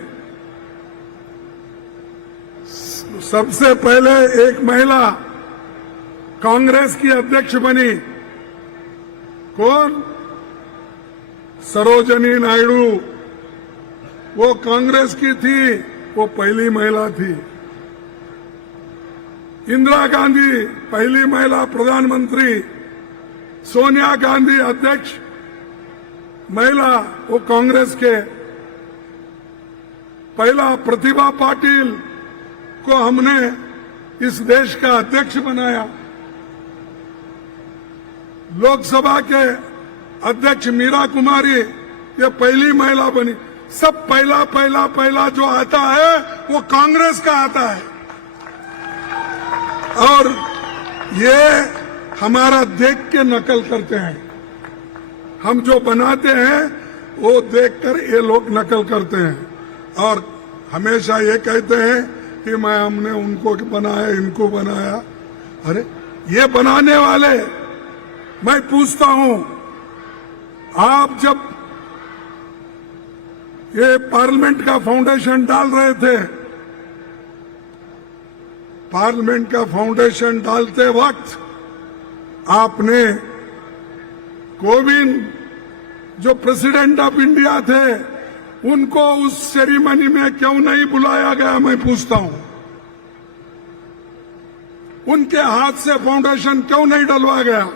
सबसे पहले एक महिला कांग्रेस की अध्यक्ष बनी। कौन? सरोजनी नायडू। वो कांग्रेस की थी, वो पहली महिला थी। इंदिरा गांधी पहली महिला प्रधानमंत्री, सोनिया गांधी अध्यक्ष महिला, वो कांग्रेस के। पहला प्रतिभा पाटिल को हमने इस देश का अध्यक्ष बनाया। लोकसभा के अध्यक्ष मीरा कुमारी ये पहली महिला बनी। सब पहला पहला पहला जो आता है वो कांग्रेस का आता है। और ये हमारा देख के नकल करते हैं। हम जो बनाते हैं वो देखकर ये लोग नकल करते हैं और हमेशा ये कहते हैं कि हमने उनको बनाया, इनको बनाया। अरे ये बनाने वाले, मैं पूछता हूं, आप जब ये पार्लियामेंट का फाउंडेशन डाल रहे थे, पार्लियामेंट का फाउंडेशन डालते वक्त आपने कोविंद जो प्रेसिडेंट ऑफ इंडिया थे उनको उस सेरेमनी में क्यों नहीं बुलाया गया? मैं पूछता हूं, उनके हाथ से फाउंडेशन क्यों नहीं डलवा गया?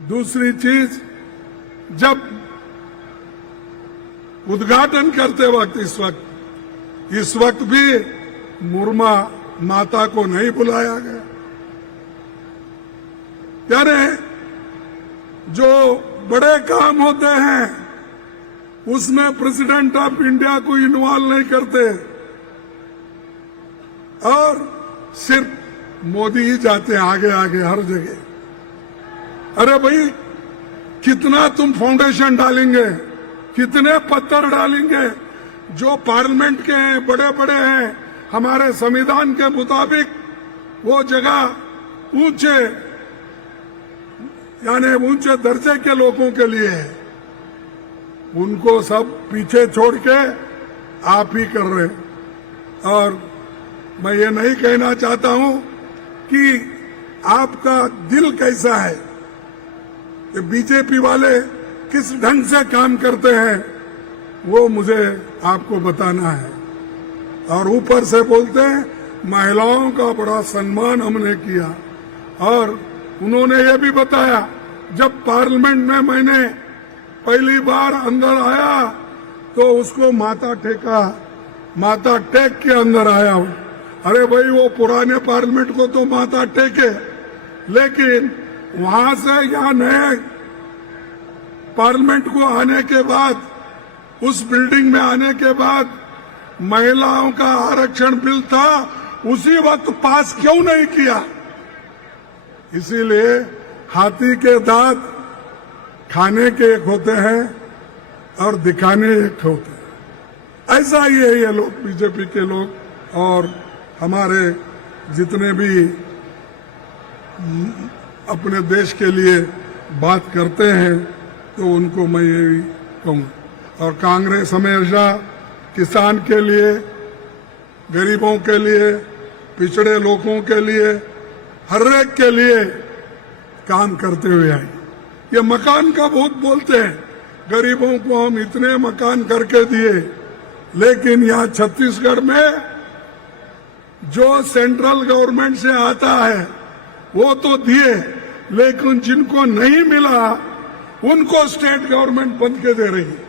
दूसरी चीज, जब उद्घाटन करते वक्त इस वक्त भी मुर्मा माता को नहीं बुलाया गया। यानी जो बड़े काम होते हैं उसमें प्रेसिडेंट ऑफ इंडिया को इन्वॉल्व नहीं करते और सिर्फ मोदी ही जाते हैं आगे आगे हर जगह। अरे भाई, कितना तुम फाउंडेशन डालेंगे, कितने पत्थर डालेंगे? जो पार्लियामेंट के हैं, बड़े बड़े हैं, हमारे संविधान के मुताबिक वो जगह ऊंचे यानी ऊंचे दर्जे के लोगों के लिए है, उनको सब पीछे छोड़ के आप ही कर रहे। और मैं ये नहीं कहना चाहता हूं कि आपका दिल कैसा है, कि बीजेपी वाले किस ढंग से काम करते हैं, वो मुझे आपको बताना है। और ऊपर से बोलते हैं महिलाओं का बड़ा सम्मान हमने किया, और उन्होंने ये भी बताया जब पार्लियामेंट में मैंने पहली बार अंदर आया तो उसको माथा टेक के अंदर आया हूं। अरे भाई, वो पुराने पार्लियामेंट को तो माथा टेके, लेकिन वहां से यहाँ नए पार्लियामेंट को आने के बाद, उस बिल्डिंग में आने के बाद महिलाओं का आरक्षण बिल था, उसी वक्त पास क्यों नहीं किया? इसीलिए हाथी के दांत खाने के एक होते हैं और दिखाने एक होते हैं। ऐसा ही है ये लोग, बीजेपी के लोग और हमारे जितने भी अपने देश के लिए बात करते हैं, तो उनको मैं यही कहूँगा। और कांग्रेस हमेशा किसान के लिए, गरीबों के लिए, पिछड़े लोगों के लिए, हर एक के लिए काम करते हुए आई। ये मकान का बहुत बोलते हैं, गरीबों को हम इतने मकान करके दिए, लेकिन यहाँ छत्तीसगढ़ में जो सेंट्रल गवर्नमेंट से आता है वो तो दिए, लेकिन जिनको नहीं मिला उनको स्टेट गवर्नमेंट बंद के दे रही है,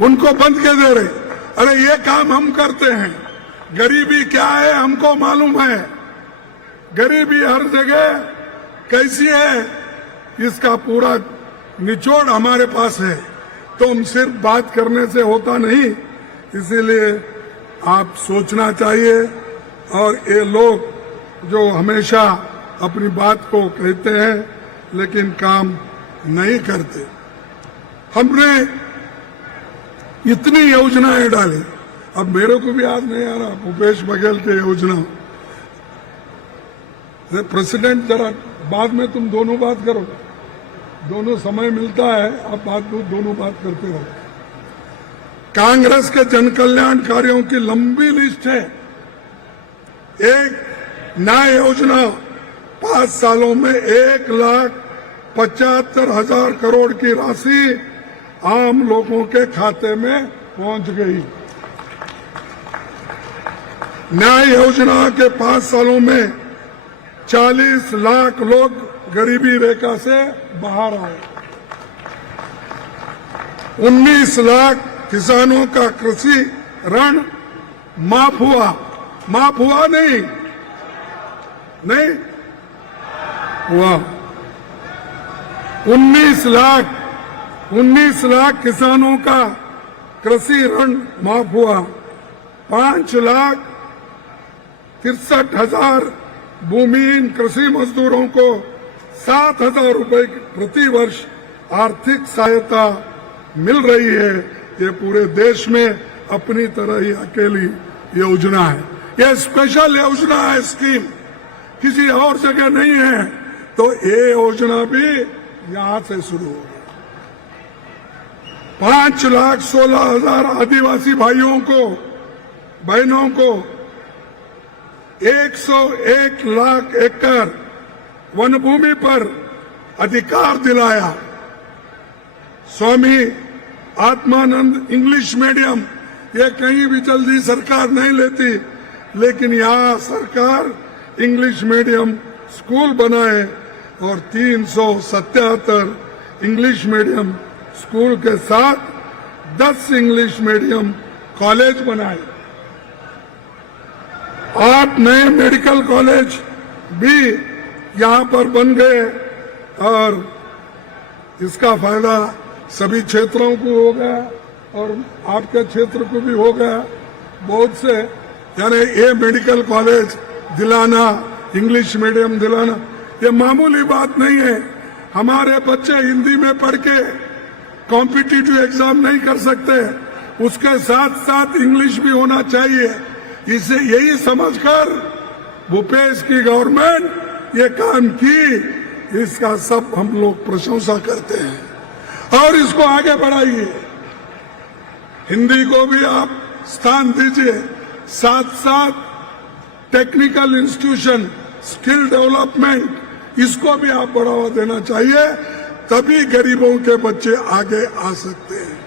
उनको बंद के दे रही। अरे ये काम हम करते हैं। गरीबी क्या है हमको मालूम है, गरीबी हर जगह कैसी है इसका पूरा निचोड़ हमारे पास है। तो हम सिर्फ बात करने से होता नहीं, इसीलिए आप सोचना चाहिए। और ये लोग जो हमेशा अपनी बात को कहते हैं लेकिन काम नहीं करते, हमने इतनी योजनाएं डाली। अब मेरे को भी याद नहीं आ रहा भूपेश बघेल की योजना। प्रेसिडेंट जरा बाद में तुम दोनों बात करो, दोनों समय मिलता है, अब दोनों बात करते रहो। कांग्रेस के जन कल्याण कार्यों की लंबी लिस्ट है। एक नया योजना 5 सालों में 1,75,000 करोड़ की राशि आम लोगों के खाते में पहुंच गई। न्याय योजना के 5 सालों में 40 लाख लोग गरीबी रेखा से बाहर आए। 19 लाख किसानों का कृषि ऋण माफ हुआ। माफ हुआ नहीं हुआ। 19 लाख किसानों का कृषि ऋण माफ हुआ। 5,63,000 भूमिहीन कृषि मजदूरों को 7,000 रुपए प्रति वर्ष आर्थिक सहायता मिल रही है। ये पूरे देश में अपनी तरह ही अकेली योजना है। यह स्पेशल योजना है, स्कीम किसी और जगह नहीं है। तो ये योजना भी यहां से शुरू होगी। 5,16,000 आदिवासी भाइयों को, बहनों को 101 लाख एकड़ वन भूमि पर अधिकार दिलाया। स्वामी आत्मानंद इंग्लिश मीडियम, ये कहीं भी जल्दी सरकार नहीं लेती, लेकिन यहाँ सरकार इंग्लिश मीडियम स्कूल बनाए और 377 इंग्लिश मीडियम स्कूल के साथ 10 इंग्लिश मीडियम कॉलेज बनाए, 8 नए मेडिकल कॉलेज भी यहां पर बन गए और इसका फायदा सभी क्षेत्रों को हो गया और आपके क्षेत्र को भी हो गया। बहुत से यानी ये मेडिकल कॉलेज दिलाना, इंग्लिश मीडियम दिलाना, ये मामूली बात नहीं है। हमारे बच्चे हिंदी में पढ़ के कॉम्पिटिटिव एग्जाम नहीं कर सकते, उसके साथ साथ इंग्लिश भी होना चाहिए। इसे यही समझकर भूपेश की गवर्नमेंट ये काम की, इसका सब हम लोग प्रशंसा करते हैं और इसको आगे बढ़ाइए। हिंदी को भी आप स्थान दीजिए, साथ साथ टेक्निकल इंस्टीट्यूशन, स्किल डेवलपमेंट, इसको भी आप बढ़ावा देना चाहिए, तभी गरीबों के बच्चे आगे आ सकते हैं।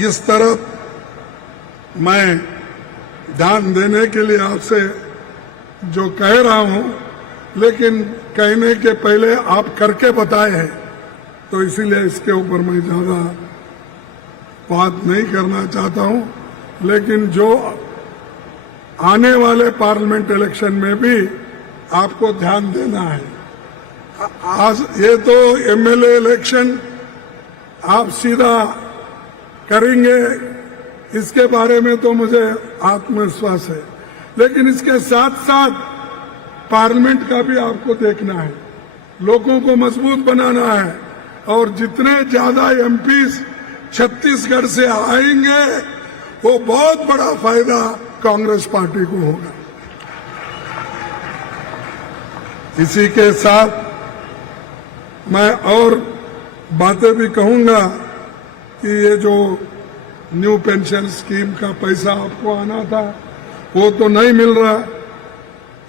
इस तरफ मैं ध्यान देने के लिए आपसे जो कह रहा हूं, लेकिन कहने के पहले आप करके बताए हैं, तो इसीलिए इसके ऊपर मैं ज्यादा बात नहीं करना चाहता हूं। लेकिन जो आने वाले पार्लियामेंट इलेक्शन में भी आपको ध्यान देना है। आज ये तो एमएलए इलेक्शन आप सीधा करेंगे, इसके बारे में तो मुझे आत्मविश्वास है, लेकिन इसके साथ साथ पार्लियामेंट का भी आपको देखना है, लोगों को मजबूत बनाना है और जितने ज्यादा एमपीज छत्तीसगढ़ से आएंगे वो बहुत बड़ा फायदा कांग्रेस पार्टी को होगा। इसी के साथ मैं और बातें भी कहूंगा कि ये जो न्यू पेंशन स्कीम का पैसा आपको आना था वो तो नहीं मिल रहा,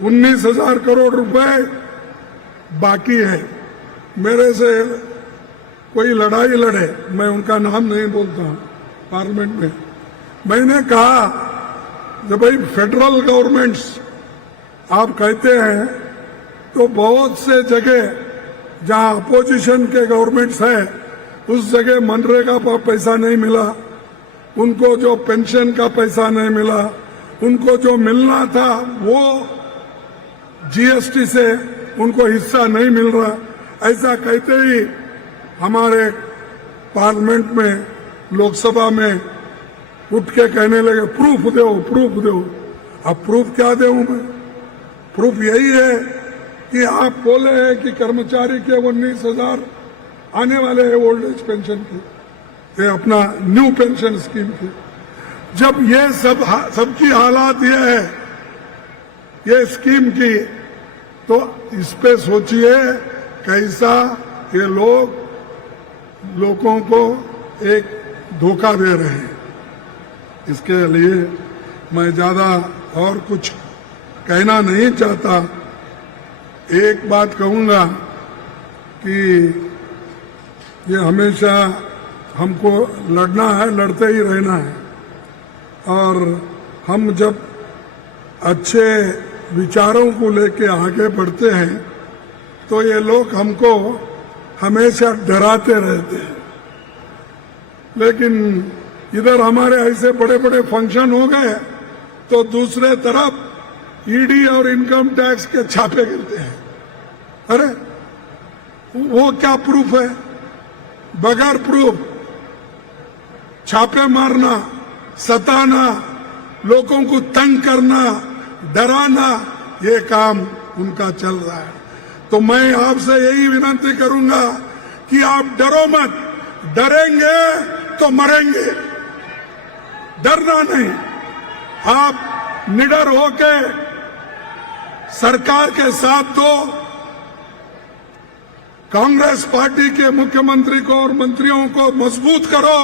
19,000 करोड़ रुपए बाकी है। मेरे से कोई लड़ाई लड़े, मैं उनका नाम नहीं बोलता पार्लियामेंट में, मैंने कहा जब भाई फेडरल गवर्नमेंट्स आप कहते हैं तो बहुत से जगह जहां अपोजिशन के गवर्नमेंट्स है उस जगह मनरेगा का पैसा नहीं मिला, उनको जो पेंशन का पैसा नहीं मिला, उनको जो मिलना था वो जीएसटी से उनको हिस्सा नहीं मिल रहा। ऐसा कहते ही हमारे पार्लियामेंट में, लोकसभा में उठ के कहने लगे प्रूफ दो, प्रूफ दो। अब प्रूफ क्या दूं मैं? प्रूफ यही है कि आप बोले हैं कि कर्मचारी के 19,000 आने वाले हैं ओल्ड एज पेंशन के, ये अपना न्यू पेंशन स्कीम के। जब ये सबकी हालात ये है ये स्कीम की, तो इस पे सोचिए कैसा ये लोगों को एक धोखा दे रहे हैं। इसके लिए मैं ज्यादा और कुछ कहना नहीं चाहता। एक बात कहूंगा कि ये हमेशा हमको लड़ना है, लड़ते ही रहना है, और हम जब अच्छे विचारों को लेके आगे बढ़ते हैं तो ये लोग हमको हमेशा डराते रहते हैं। लेकिन इधर हमारे ऐसे बड़े बड़े फंक्शन हो गए तो दूसरे तरफ ईडी और इनकम टैक्स के छापे गिरते हैं। अरे वो क्या प्रूफ है? बगैर प्रूफ छापे मारना, सताना, लोगों को तंग करना, डराना, ये काम उनका चल रहा है। तो मैं आपसे यही विनती करूंगा कि आप डरो मत, डरेंगे तो मरेंगे, डरना नहीं। आप निडर होके सरकार के साथ दो, कांग्रेस पार्टी के मुख्यमंत्री को और मंत्रियों को मजबूत करो,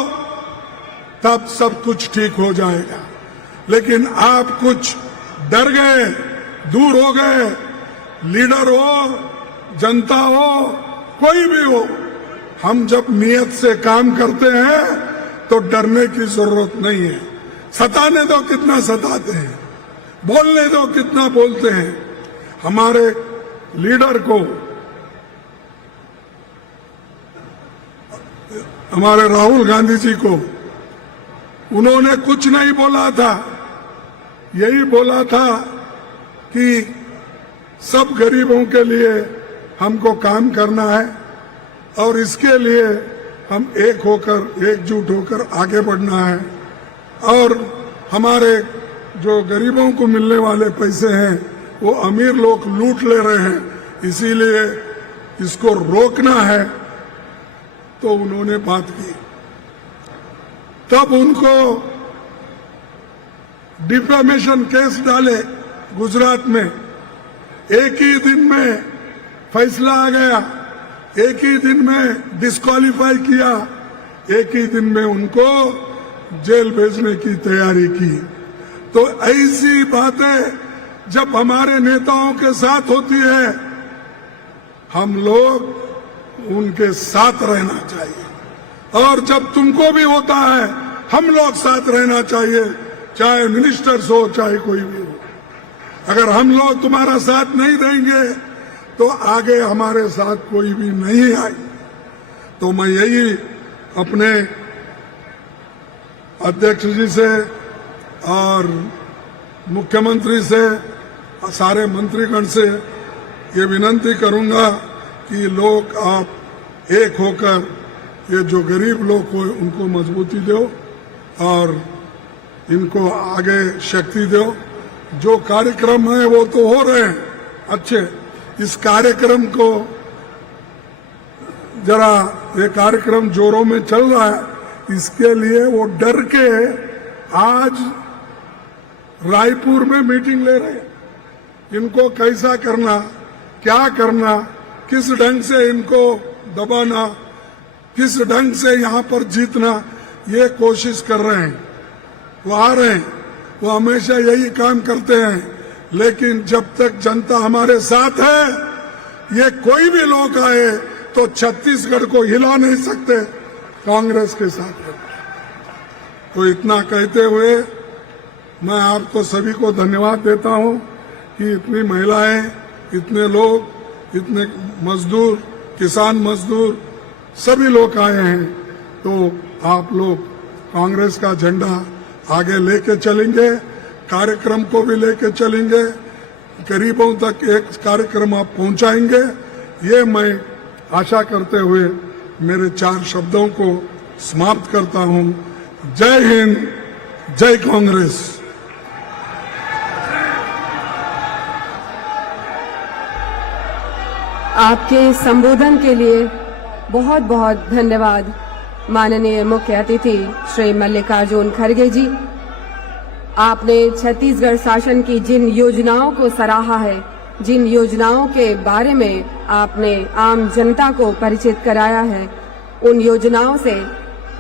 तब सब कुछ ठीक हो जाएगा। लेकिन आप कुछ डर गए, दूर हो गए, लीडर हो, जनता हो, कोई भी हो, हम जब नियत से काम करते हैं तो डरने की जरूरत नहीं है। सताने दो कितना सताते हैं, बोलने दो कितना बोलते हैं। हमारे लीडर को हमारे राहुल गांधी जी को, उन्होंने कुछ नहीं बोला था, यही बोला था कि सब गरीबों के लिए हमको काम करना है और इसके लिए हम एकजुट होकर आगे बढ़ना है और हमारे जो गरीबों को मिलने वाले पैसे हैं वो अमीर लोग लूट ले रहे हैं, इसीलिए इसको रोकना है। तो उन्होंने बात की, तब उनको डिफेमेशन केस डाले गुजरात में, एक ही दिन में फैसला आ गया, एक ही दिन में डिस्क्वालीफाई किया, एक ही दिन में उनको जेल भेजने की तैयारी की। तो ऐसी बातें जब हमारे नेताओं के साथ होती है, हम लोग उनके साथ रहना चाहिए और जब तुमको भी होता है हम लोग साथ रहना चाहिए, चाहे मिनिस्टर्स हो चाहे कोई भी हो। अगर हम लोग तुम्हारा साथ नहीं देंगे तो आगे हमारे साथ कोई भी नहीं आई। तो मैं यही अपने अध्यक्ष जी से और मुख्यमंत्री से, सारे मंत्रीगण से ये विनती करूंगा कि लोग आप एक होकर ये जो गरीब लोग हो उनको मजबूती दो और इनको आगे शक्ति दो। जो कार्यक्रम है वो तो हो रहे हैं अच्छे, इस कार्यक्रम को जरा, ये कार्यक्रम जोरों में चल रहा है, इसके लिए वो डर के आज रायपुर में मीटिंग ले रहे हैं। इनको कैसा करना, क्या करना, किस ढंग से इनको दबाना, किस ढंग से यहाँ पर जीतना, ये कोशिश कर रहे हैं। वो आ रहे हैं, वो हमेशा यही काम करते हैं, लेकिन जब तक जनता हमारे साथ है, ये कोई भी लोग आए तो छत्तीसगढ़ को हिला नहीं सकते कांग्रेस के साथ है। तो इतना कहते हुए मैं आपको सभी को धन्यवाद देता हूं कि इतनी महिलाएं, इतने लोग, इतने मजदूर, किसान मजदूर सभी लोग आए हैं। तो आप लोग कांग्रेस का झंडा आगे लेके चलेंगे, कार्यक्रम को भी लेके चलेंगे, गरीबों तक एक कार्यक्रम आप पहुंचाएंगे, ये मैं आशा करते हुए मेरे 4 शब्दों को समाप्त करता हूं। जय हिंद, जय कांग्रेस। आपके संबोधन के लिए बहुत बहुत धन्यवाद माननीय मुख्य अतिथि श्री मल्लिकार्जुन खड़गे जी। आपने छत्तीसगढ़ शासन की जिन योजनाओं को सराहा है, जिन योजनाओं के बारे में आपने आम जनता को परिचित कराया है, उन योजनाओं से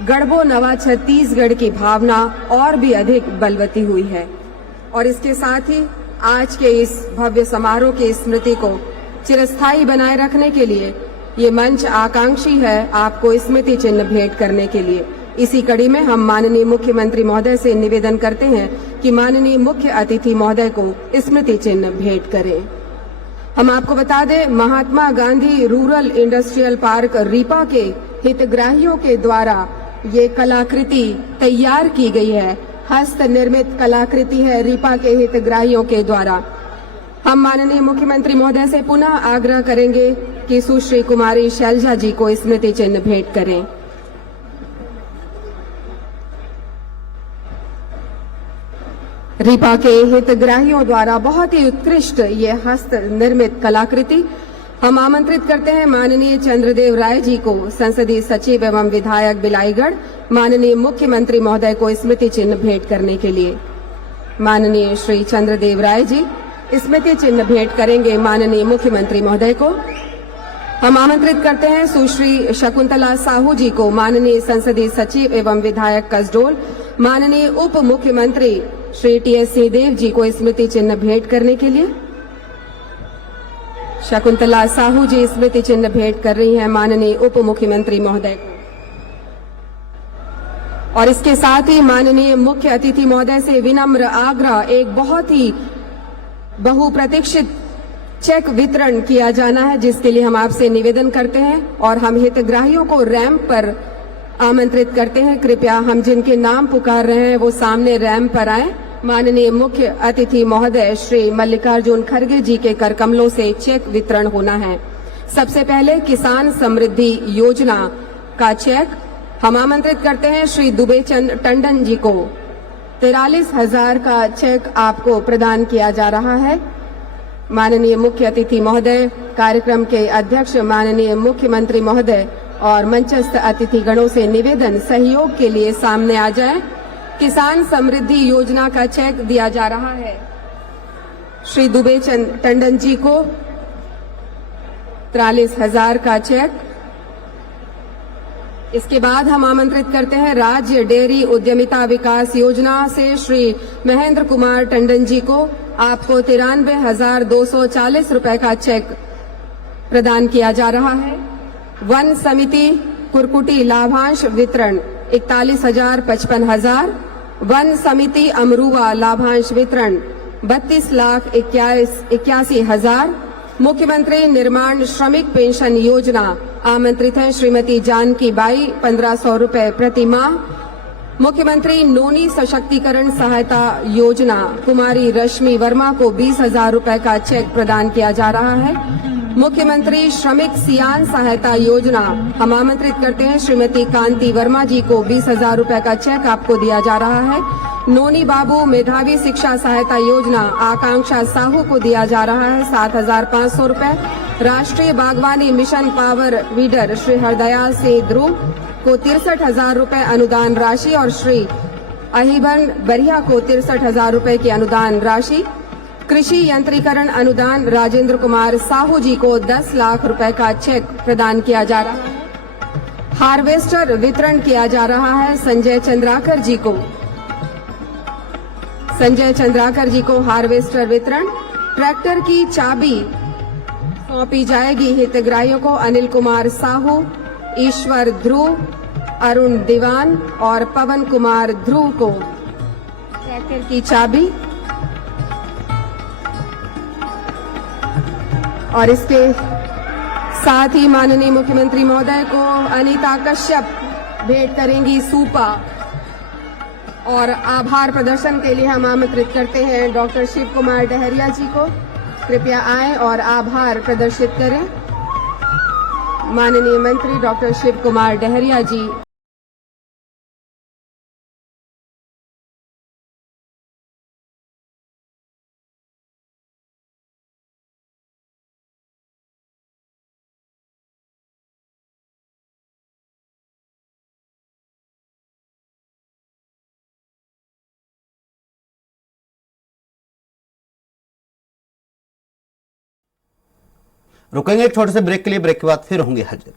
गढ़बो नवा छत्तीसगढ़ की भावना और भी अधिक बलवती हुई है। और इसके साथ ही आज के इस भव्य समारोह की स्मृति को चिरस्थायी बनाए रखने के लिए ये मंच आकांक्षी है आपको स्मृति चिन्ह भेंट करने के लिए। इसी कड़ी में हम माननीय मुख्यमंत्री महोदय से निवेदन करते हैं कि माननीय मुख्य अतिथि महोदय को स्मृति चिन्ह भेंट करें। हम आपको बता दें, Mahatma Gandhi rural industrial park RIPA के हितग्राहियों के द्वारा ये कलाकृति तैयार की गई है, हस्त निर्मित कलाकृति है रीपा के हितग्राहियों के द्वारा। हम माननीय मुख्यमंत्री महोदय से पुनः आग्रह करेंगे कि सुश्री कुमारी शैलजा जी को स्मृति चिन्ह भेंट करें। रीपा के हितग्राहियों द्वारा बहुत ही उत्कृष्ट ये हस्त निर्मित कलाकृति हम आमंत्रित करते हैं माननीय चंद्रदेव राय जी को, संसदीय सचिव एवं विधायक बिलाईगढ़, माननीय मुख्यमंत्री महोदय को स्मृति चिन्ह भेंट करने के लिए। माननीय श्री चंद्रदेव राय जी स्मृति चिन्ह भेंट करेंगे माननीय मुख्यमंत्री महोदय को। हम आमंत्रित करते हैं सुश्री शकुंतला साहू जी को, माननीय संसदीय सचिव एवं विधायक कसडोल, माननीय उप मुख्यमंत्री श्री टी.एस. सिंहदेव जी को स्मृति चिन्ह भेंट करने के लिए। शकुंतला साहू जी स्मृति चिन्ह भेंट कर रही हैं माननीय उप मुख्यमंत्री महोदय को। और इसके साथ ही माननीय मुख्य अतिथि महोदय से विनम्र आग्रह, एक बहुत ही बहुप्रतीक्षित चेक वितरण किया जाना है, जिसके लिए हम आपसे निवेदन करते हैं और हम हितग्राहियों को रैंप पर आमंत्रित करते हैं, कृपया हम जिनके नाम पुकार रहे हैं वो सामने रैंप पर आए। माननीय मुख्य अतिथि महोदय श्री मल्लिकार्जुन खड़गे जी के कर कमलों से चेक वितरण होना है। सबसे पहले किसान समृद्धि योजना का चेक हम आमंत्रित करते हैं श्री दुबेचंद टंडन जी को। 43,000 का चेक आपको प्रदान किया जा रहा है। माननीय मुख्य अतिथि महोदय, कार्यक्रम के अध्यक्ष माननीय मुख्यमंत्री महोदय और मंचस्थ अतिथि गणों से निवेदन सहयोग के लिए सामने आ जाएं। किसान समृद्धि योजना का चेक दिया जा रहा है श्री दुबेचंद टंडन जी को। 43,000 का चेक। इसके बाद हम आमंत्रित करते हैं राज्य डेयरी उद्यमिता विकास योजना से श्री महेंद्र कुमार टंडन जी को। आपको 93,240 रुपए का चेक प्रदान किया जा रहा है। वन समिति कुरकुटी लाभांश वितरण 41,55,000। वन समिति अमरुआ लाभांश वितरण 32,81,000। मुख्यमंत्री निर्माण श्रमिक पेंशन योजना आमंत्रित है श्रीमती जानकी बाई 1,500 रुपए प्रति माह। मुख्यमंत्री नोनी सशक्तिकरण सहायता योजना कुमारी रश्मि वर्मा को 20,000 रुपए का चेक प्रदान किया जा रहा है। मुख्यमंत्री श्रमिक सियान सहायता योजना हम आमंत्रित करते हैं श्रीमती कांति वर्मा जी को 20,000 रुपए का चेक आपको दिया जा रहा है। नोनी बाबू मेधावी शिक्षा सहायता योजना आकांक्षा साहू को दिया जा रहा है 7,500 रुपए। राष्ट्रीय बागवानी mission power weeder Shri Hardayal से ध्रुव को 63,000 रुपए अनुदान राशि और श्री अहिबन बरिया को 63,000 रुपए की अनुदान राशि। कृषि यंत्रीकरण अनुदान राजेंद्र कुमार साहू जी को 10 लाख रुपए का चेक प्रदान किया जा रहा है। हार्वेस्टर वितरण किया जा रहा है संजय चंद्राकर जी को। संजय चंद्राकर जी को हार्वेस्टर वितरण। ट्रैक्टर की चाबी सौंपी जाएगी हितग्राहियों को अनिल कुमार साहू, ईश्वर ध्रुव, अरुण दीवान और पवन कुमार ध्रुव को ट्रैक्टर की चाबी। और इसके साथ ही माननीय मुख्यमंत्री महोदय को अनीता कश्यप भेंट करेंगी सूपा। और आभार प्रदर्शन के लिए हम आमंत्रित करते हैं डॉक्टर शिव कुमार डहरिया जी को। कृपया आएं और आभार प्रदर्शित करें। माननीय मंत्री डॉक्टर शिव कुमार डहरिया जी। रुकेंगे एक छोटे से ब्रेक के लिए। ब्रेक के बाद फिर होंगे हाजिर।